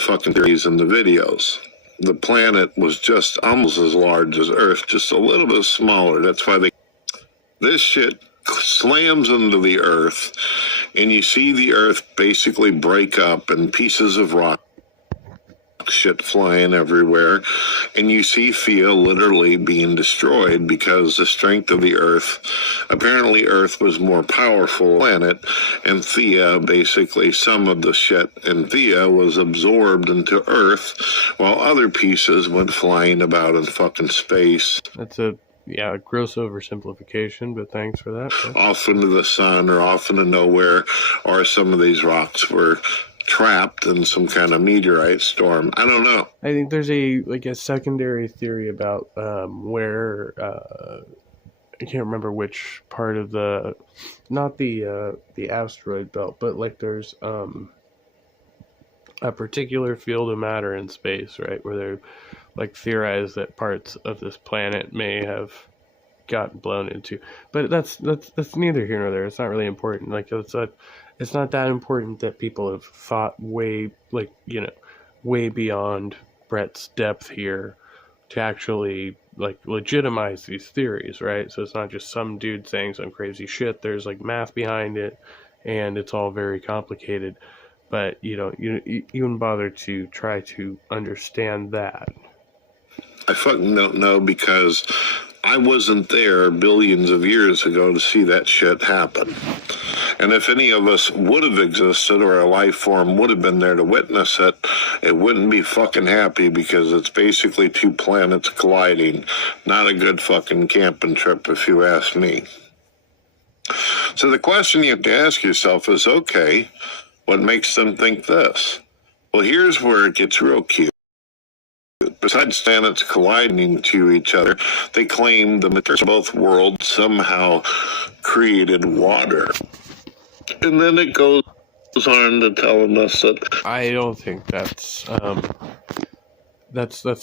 fucking theories in the videos. The planet was just almost as large as Earth, just a little bit smaller. That's why this shit slams into the Earth, and you see the Earth basically break up and pieces of rock shit flying everywhere, and you see Thea literally being destroyed because the strength of the Earth, apparently Earth was more powerful planet, and Thea, basically some of the shit in Thea was absorbed into Earth, while other pieces went flying about in fucking space. That's a gross oversimplification, but thanks for that. Off into the sun or off into nowhere, or some of these rocks were trapped in some kind of meteorite storm. I don't know. I think there's a secondary theory about where I can't remember which part of not the asteroid belt, but like there's a particular field of matter in space, right, where they're like theorize that parts of this planet may have gotten blown into. But that's neither here nor there. It's not really important. Like it's not that important that people have thought way beyond Brett's depth here to actually like legitimize these theories, right? So it's not just some dude saying some crazy shit. There's like math behind it, and it's all very complicated. But you even bother to try to understand that. I fucking don't know because I wasn't there billions of years ago to see that shit happen. And if any of us would have existed or a life form would have been there to witness it, it wouldn't be fucking happy because it's basically two planets colliding. Not a good fucking camping trip if you ask me. So the question you have to ask yourself is, okay, what makes them think this? Well, here's where it gets real cute. Besides planets colliding to each other, they claim the materials of both worlds somehow created water. And then it goes on to telling us that I don't think that's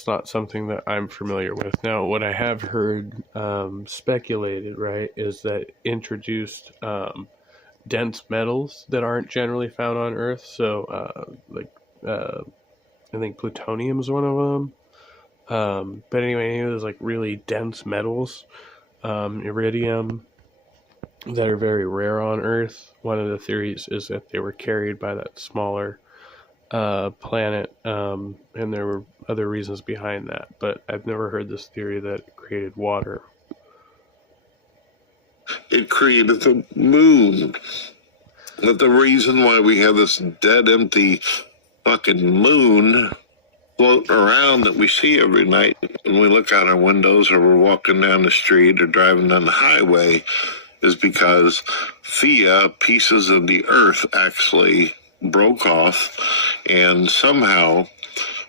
not something that I'm familiar with. Now, what I have heard speculated, right, is that introduced dense metals that aren't generally found on Earth. So, I think plutonium is one of them. But anyway, it was like really dense metals, iridium, that are very rare on Earth. One of the theories is that they were carried by that smaller planet, and there were other reasons behind that. But I've never heard this theory that it created water. it created the moon. But the reason why we have this dead, empty fucking moon floating around that we see every night when we look out our windows or we're walking down the street or driving down the highway is because Thea, pieces of the Earth, actually broke off and somehow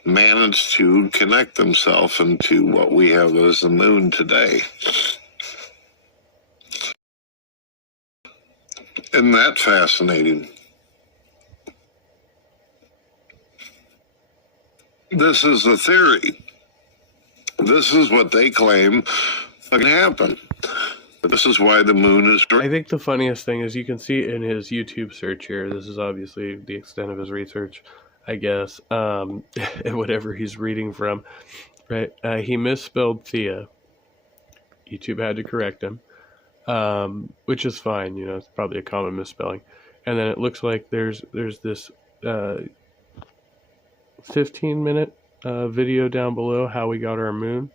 managed to connect themselves into what we have as the moon today. Isn't that fascinating? This is the theory. This is what they claim fucking happened. This is why the moon is... I think the funniest thing is you can see in his YouTube search here, this is obviously the extent of his research, I guess, whatever he's reading from, right? He misspelled Thea. YouTube had to correct him, which is fine, you know, it's probably a common misspelling. And then it looks like there's this 15-minute video down below, how we got our moon,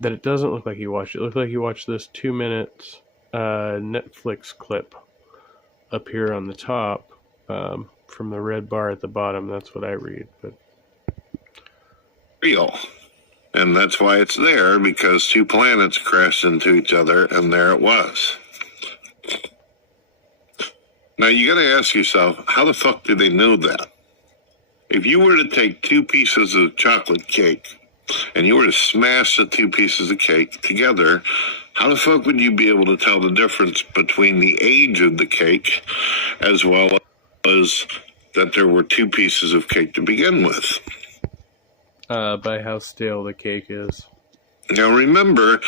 that it doesn't look like he watched. It looked like he watched this 2-minute Netflix clip up here on the top, from the red bar at the bottom. That's what I read. But real. And that's why it's there, because two planets crashed into each other, and there it was. Now you gotta ask yourself, how the fuck did they know that? If you were to take 2 pieces of chocolate cake, and you were to smash the 2 pieces of cake together, how the fuck would you be able to tell the difference between the age of the cake as well as that there were 2 pieces of cake to begin with? By how stale the cake is. Now remember,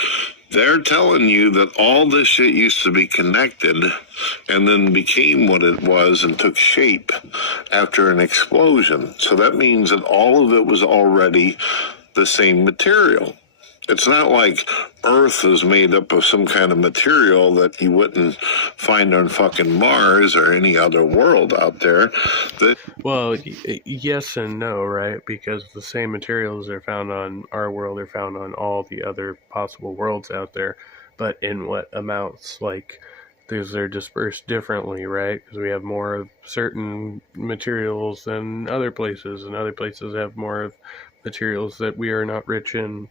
they're telling you that all this shit used to be connected and then became what it was and took shape after an explosion. So that means that all of it was already the same material. It's not like Earth is made up of some kind of material that you wouldn't find on fucking Mars or any other world out there. Well, yes and no, right? Because the same materials are found on our world are found on all the other possible worlds out there, but in what amounts? Like, they're dispersed differently, right? Because we have more of certain materials than other places, and other places have more of materials that we are not rich in,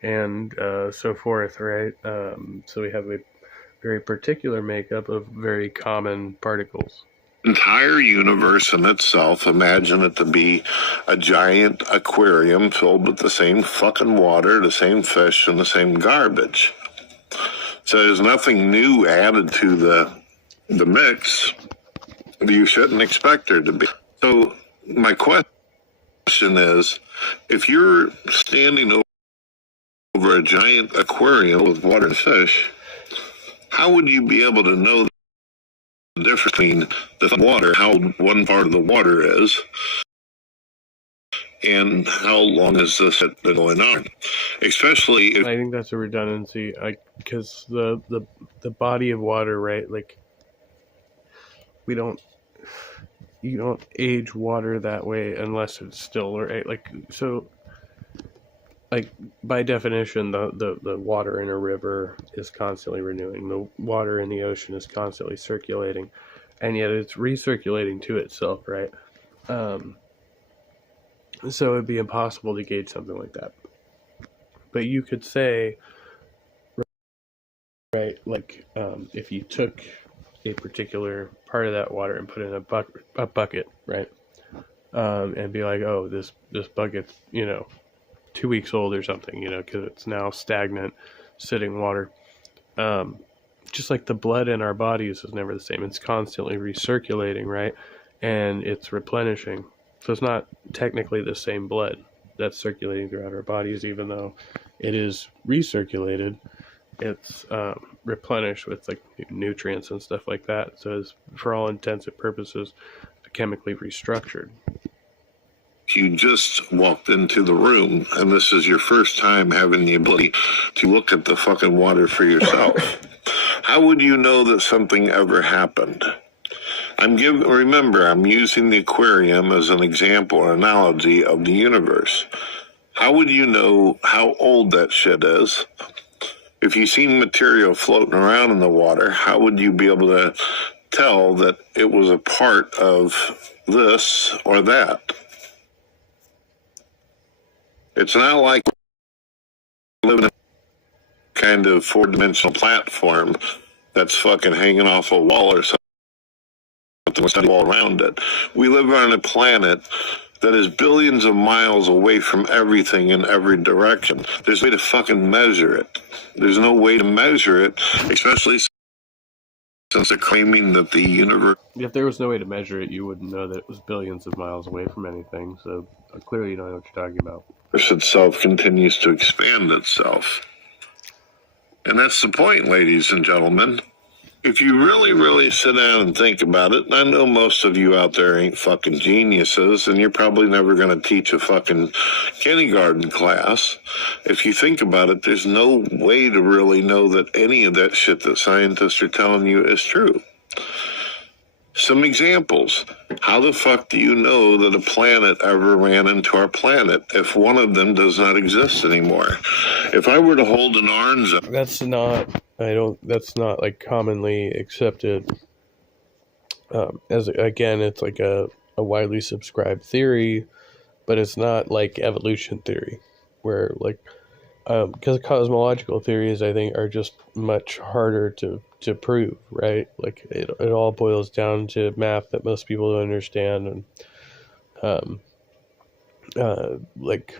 and so forth, right? So we have a very particular makeup of very common particles. Entire universe in itself, imagine it to be a giant aquarium filled with the same fucking water, the same fish, and the same garbage. So there's nothing new added to the mix. You shouldn't expect there to be. So my question is, if you're standing over a giant aquarium with water and fish, how would you be able to know the difference between the water, how one part of the water is, and how long has this been going on? Especially if... I think that's a redundancy, because the body of water, right? Like, you don't age water that way unless it's still, right? Like, so, like, by definition, the water in a river is constantly renewing. The water in the ocean is constantly circulating, and yet it's recirculating to itself, right? So it'd be impossible to gauge something like that. But you could say, right, like, if you took a particular part of that water and put it in a bucket, right, and be like, oh, this bucket's, 2 weeks old or something, because it's now stagnant, sitting water. Just like the blood in our bodies is never the same. It's constantly recirculating, right? And it's replenishing. So it's not technically the same blood that's circulating throughout our bodies, even though it is recirculated. It's replenished with like nutrients and stuff like that. So it's, for all intents and purposes, chemically restructured. You just walked into the room, and this is your first time having the ability to look at the fucking water for yourself. How would you know that something ever happened? Remember, I'm using the aquarium as an example or analogy of the universe. How would you know how old that shit is? If you seen material floating around in the water, how would you be able to tell that it was a part of this or that? It's not like we live in a kind of 4-dimensional platform that's fucking hanging off a wall or something with a wall around it. We live on a planet that is billions of miles away from everything in every direction. There's no way to fucking measure it. There's no way to measure it, especially since they're claiming that the universe. If there was no way to measure it, you wouldn't know that it was billions of miles away from anything. So clearly, you don't know what you're talking about. Itself continues to expand itself. And that's the point, ladies and gentlemen. If you really, really sit down and think about it, and I know most of you out there ain't fucking geniuses, and you're probably never going to teach a fucking kindergarten class. If you think about it, there's no way to really know that any of that shit that scientists are telling you is true. Some examples. How the fuck do you know that a planet ever ran into our planet if one of them does not exist anymore? If I were to hold an orange... That's not like commonly accepted. It's like a widely subscribed theory, but it's not like evolution theory, where like, because cosmological theories, I think, are just much harder to prove, right? Like it all boils down to math that most people don't understand, and like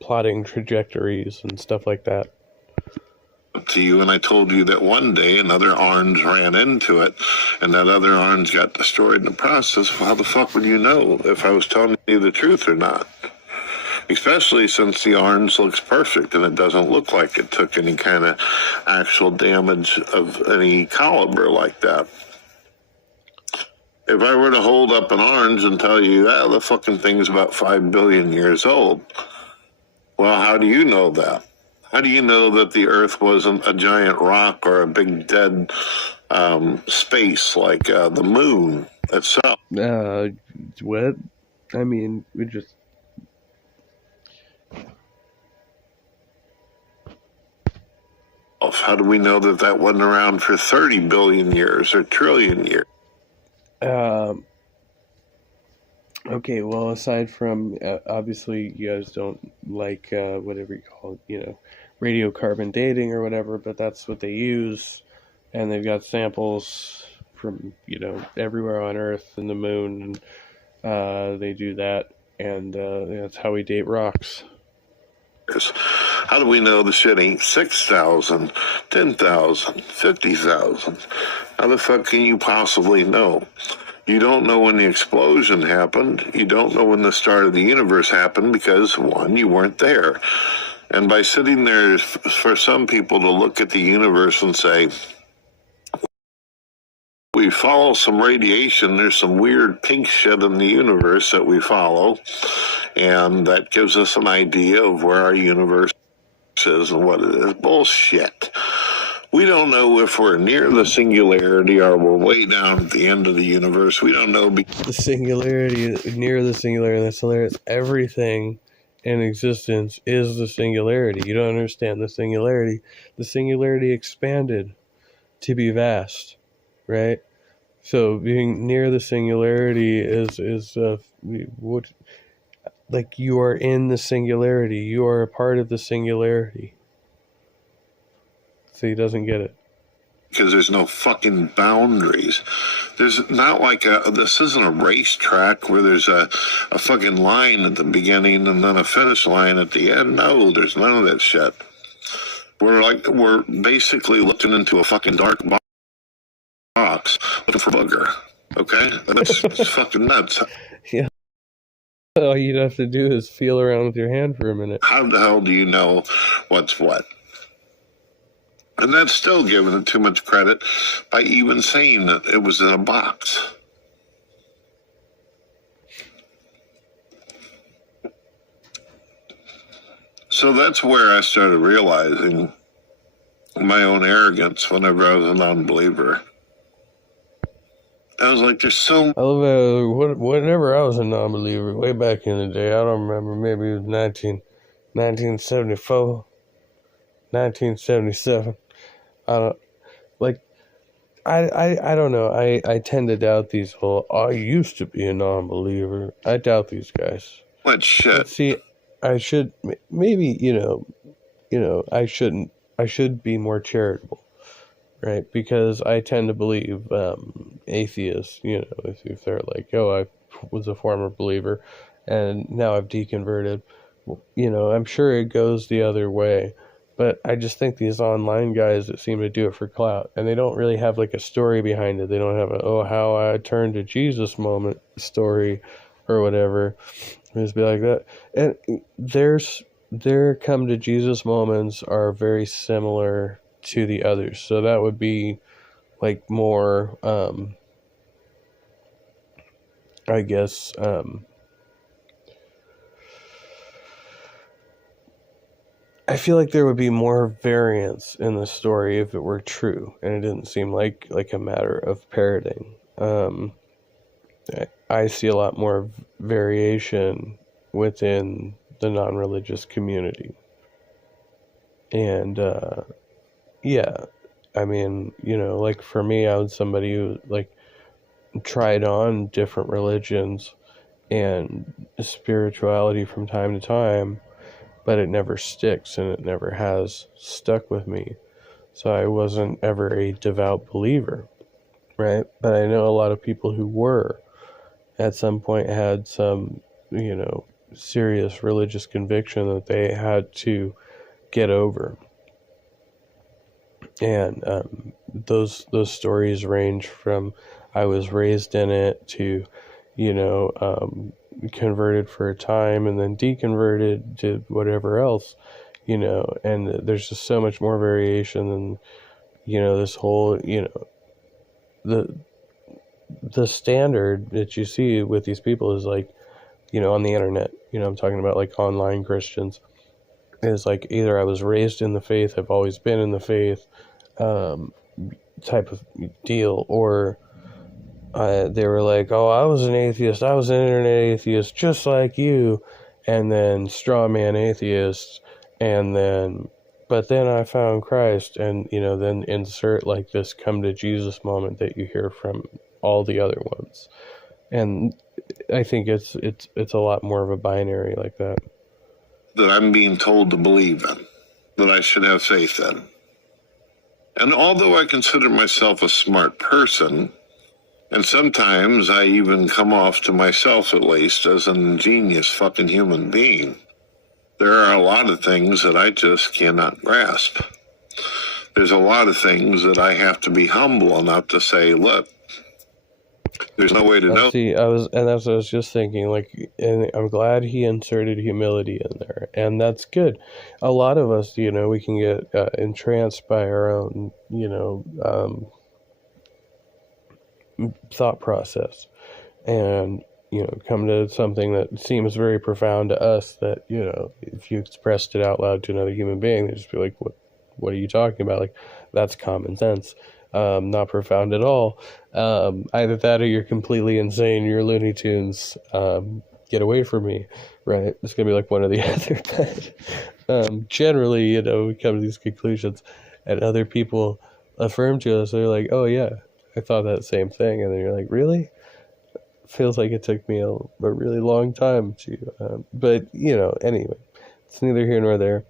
plotting trajectories and stuff like that. To you, and I told you that one day another orange ran into it, and that other orange got destroyed in the process. How the fuck would you know if I was telling you the truth or not? Especially since the orange looks perfect and it doesn't look like it took any kind of actual damage of any caliber like that. If I were to hold up an orange and tell you, the fucking thing's about 5 billion years old, well, how do you know that? How do you know that the Earth wasn't a giant rock or a big dead space like the moon itself? What? I mean, we just... How do we know that that wasn't around for 30 billion years or trillion years? Okay, well, aside from, obviously, you guys don't like, whatever you call it, radiocarbon dating or whatever, but that's what they use, and they've got samples from, everywhere on Earth and the moon, and they do that, and that's how we date rocks. How do we know the shit ain't 6,000, 10,000, 50,000? How the fuck can you possibly know? You don't know when the explosion happened. You don't know when the start of the universe happened because, one, you weren't there. And by sitting there, for some people to look at the universe and say, we follow some radiation, there's some weird pink shit in the universe that we follow, and that gives us an idea of where our universe is and what it is. Bullshit. We don't know if we're near the singularity or we're way down at the end of the universe. We don't know. The singularity, near the singularity, that's hilarious. Everything in existence is the singularity. You don't understand the singularity. The singularity expanded to be vast, right? So being near the singularity is like you are in the singularity. You are a part of the singularity. So he doesn't get it. Because there's no fucking boundaries. There's not like this isn't a racetrack where there's a fucking line at the beginning and then a finish line at the end. No, there's none of that shit. We're basically looking into a fucking dark box looking for booger. Okay? That's fucking nuts. Yeah. All you'd have to do is feel around with your hand for a minute. How the hell do you know what's what? And that's still giving it too much credit by even saying that it was in a box. So that's where I started realizing my own arrogance whenever I was a non-believer. I was like, there's so... I love whenever I was a non-believer, way back in the day, I don't remember, maybe it was 1974, 1977. I don't know. I tend to doubt these whole, I used to be a non-believer. I doubt these guys. What shit? But see, I should, maybe, I shouldn't. I should be more charitable, right? Because I tend to believe atheists, if they're like, I was a former believer and now I've deconverted, I'm sure it goes the other way. But I just think these online guys that seem to do it for clout, and they don't really have like a story behind it. They don't have a, oh, how I turned to Jesus moment story or whatever. Just be like that. And their come to Jesus moments are very similar to the others. So that would be like more, I guess, I feel like there would be more variance in the story if it were true, and it didn't seem like a matter of parroting. I see a lot more variation within the non-religious community. And, yeah, I mean, like for me, I was somebody who, like, tried on different religions and spirituality from time to time, but it never sticks, and it never has stuck with me. So I wasn't ever a devout believer, right? But I know a lot of people who were, at some point had some, serious religious conviction that they had to get over. And those stories range from I was raised in it to, converted for a time and then deconverted to whatever else, and there's just so much more variation than, this whole, the standard that you see with these people is like, on the internet, I'm talking about like online Christians, is like either I was raised in the faith, I've always been in the faith, type of deal, or they were like, oh, I was an atheist, I was an internet atheist, just like you, and then straw man atheists, and then, but then I found Christ, and, then insert like this come to Jesus moment that you hear from all the other ones. And I think it's a lot more of a binary like that. That I'm being told to believe in, that I should have faith in. And although I consider myself a smart person, and sometimes I even come off to myself at least as an ingenious fucking human being, there are a lot of things that I just cannot grasp. There's a lot of things that I have to be humble enough to say, look, there's no way to know. See, that's what I was just thinking, like, and I'm glad he inserted humility in there, and that's good. A lot of us, we can get entranced by our own, thought process, and, come to something that seems very profound to us that, if you expressed it out loud to another human being, they'd just be like, what are you talking about? Like, that's common sense. Not profound at all. Either that or you're completely insane, you're Looney Tunes, get away from me, right? It's gonna be like one or the other. But generally, we come to these conclusions, and other people affirm to us, they're like, oh yeah, I thought that same thing, and then you're like, really? Feels like it took me a really long time to, but anyway, it's neither here nor there.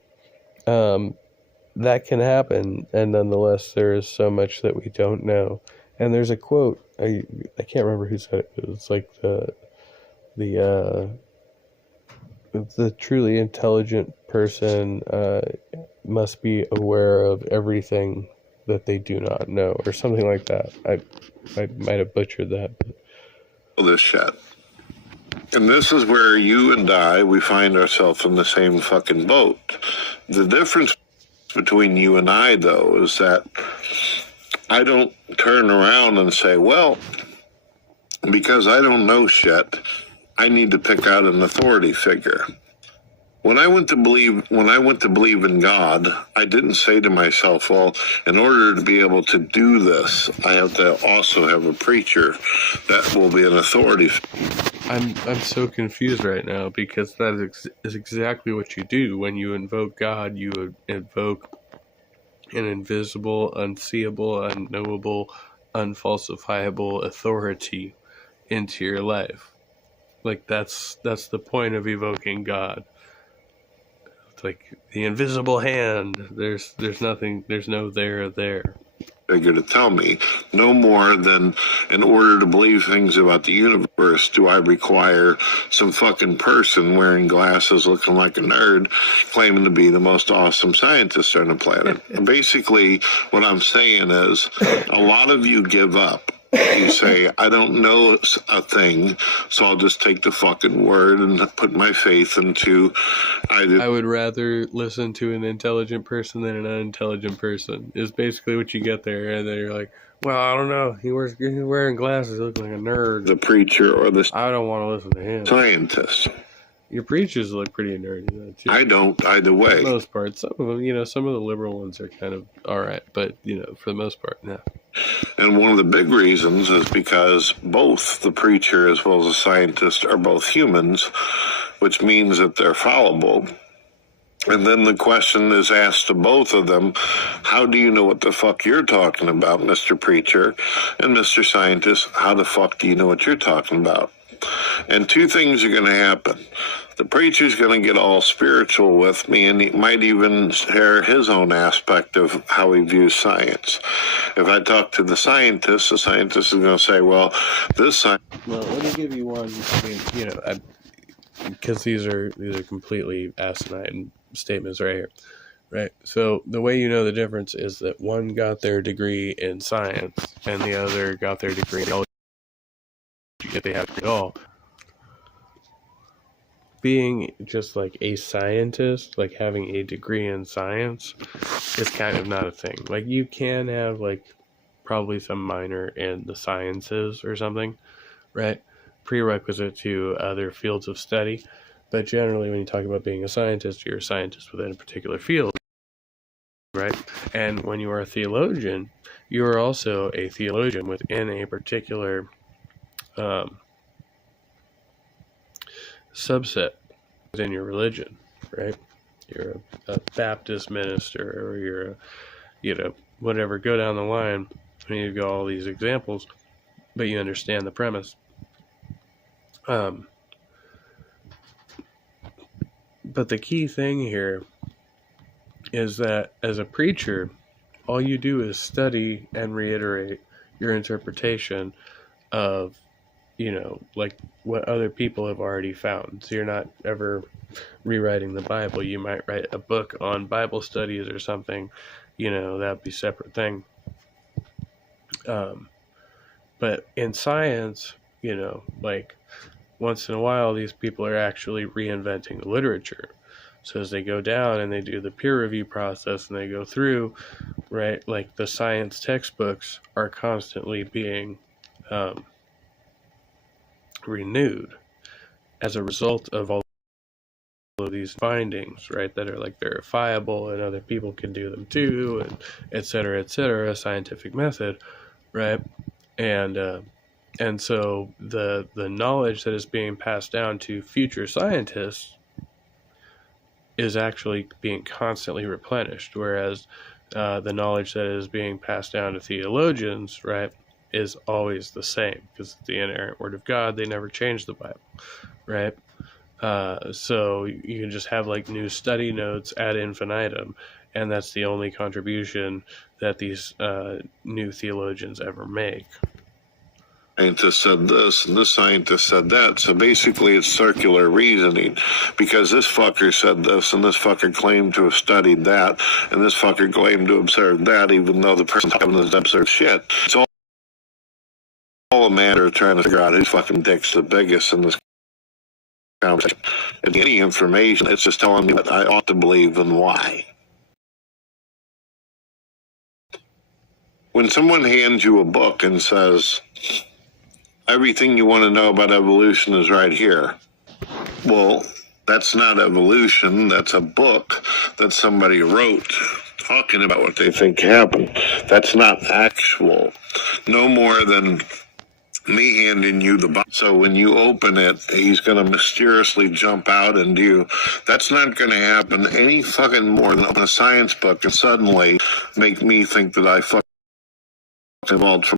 That can happen, and nonetheless, there is so much that we don't know. And there's a quote, I can't remember who said it, but it's like the truly intelligent person must be aware of everything that they do not know, or something like that. I might have butchered that. But. This shit. And this is where you and I, we find ourselves in the same fucking boat. The difference between you and I, though, is that I don't turn around and say, well, because I don't know shit, I need to pick out an authority figure. When I went to believe in God, I didn't say to myself, well, in order to be able to do this, I have to also have a preacher that will be an authority. I'm so confused right now, because that is exactly what you do. When you invoke God, you invoke an invisible, unseeable, unknowable, unfalsifiable authority into your life. Like, that's the point of evoking God. It's like the invisible hand. There's nothing. There's no there. figure to tell me. No more than in order to believe things about the universe do I require some fucking person wearing glasses looking like a nerd claiming to be the most awesome scientist on the planet. Basically, what I'm saying is a lot of you give up. You say, I don't know a thing, so I'll just take the fucking word and put my faith into I would rather listen to an intelligent person than an unintelligent person, is basically what you get there. And then you're like, well, I don't know. He's wearing glasses, looking like a nerd. The preacher or the I don't want to listen to him. scientist. Your preachers look pretty nerdy, though, too. I don't, either way. For the most part. Some of them, some of the liberal ones are kind of all right. But, for the most part, no. And one of the big reasons is because both the preacher as well as the scientist are both humans, which means that they're fallible. And then the question is asked to both of them, how do you know what the fuck you're talking about, Mr. Preacher? And Mr. Scientist, how the fuck do you know what you're talking about? And two things are going to happen. The preacher's going to get all spiritual with me, and he might even share his own aspect of how he views science. If I talk to the scientist is going to say, well, this science... Well, let me give you one. Because these are completely asinine statements right here, right? So the way you know the difference is that one got their degree in science and the other got their degree in theology, if they have it all. Being just like a scientist, like having a degree in science, is kind of not a thing. Like, you can have like probably some minor in the sciences or something, right? Prerequisite to other fields of study. But generally, when you talk about being a scientist, you're a scientist within a particular field, right? And when you are a theologian, you are also a theologian within a particular subset within your religion, right? You're a Baptist minister, or you're a, whatever, go down the line. I mean, you've got all these examples, but you understand the premise. But the key thing here is that as a preacher, all you do is study and reiterate your interpretation of, like what other people have already found. So you're not ever rewriting the Bible. You might write a book on Bible studies or something, that'd be a separate thing. But in science, like once in a while, these people are actually reinventing the literature. So as they go down and they do the peer review process and they go through, right, like the science textbooks are constantly being renewed as a result of all of these findings, right, that are like verifiable and other people can do them too, and et cetera, scientific method, right? And so the knowledge that is being passed down to future scientists is actually being constantly replenished, whereas the knowledge that is being passed down to theologians, right, is always the same, because it's the inerrant word of God. They never change the Bible, right? So you can just have like new study notes ad infinitum, and that's the only contribution that these new theologians ever make. Scientist said this and this scientist said that. So basically it's circular reasoning, because this fucker said this and this fucker claimed to have studied that and this fucker claimed to have observed that, even though the person hasn't observed shit. It's all a matter of trying to figure out whose fucking dick's the biggest in this conversation. And any information, it's just telling me what I ought to believe and why. When someone hands you a book and says, everything you want to know about evolution is right here. Well, that's not evolution. That's a book that somebody wrote talking about what they think happened. That's not actual. No more than me handing you the box. So when you open it, he's going to mysteriously jump out and you. That's not going to happen any fucking more than a science book and suddenly make me think that I fucking evolved from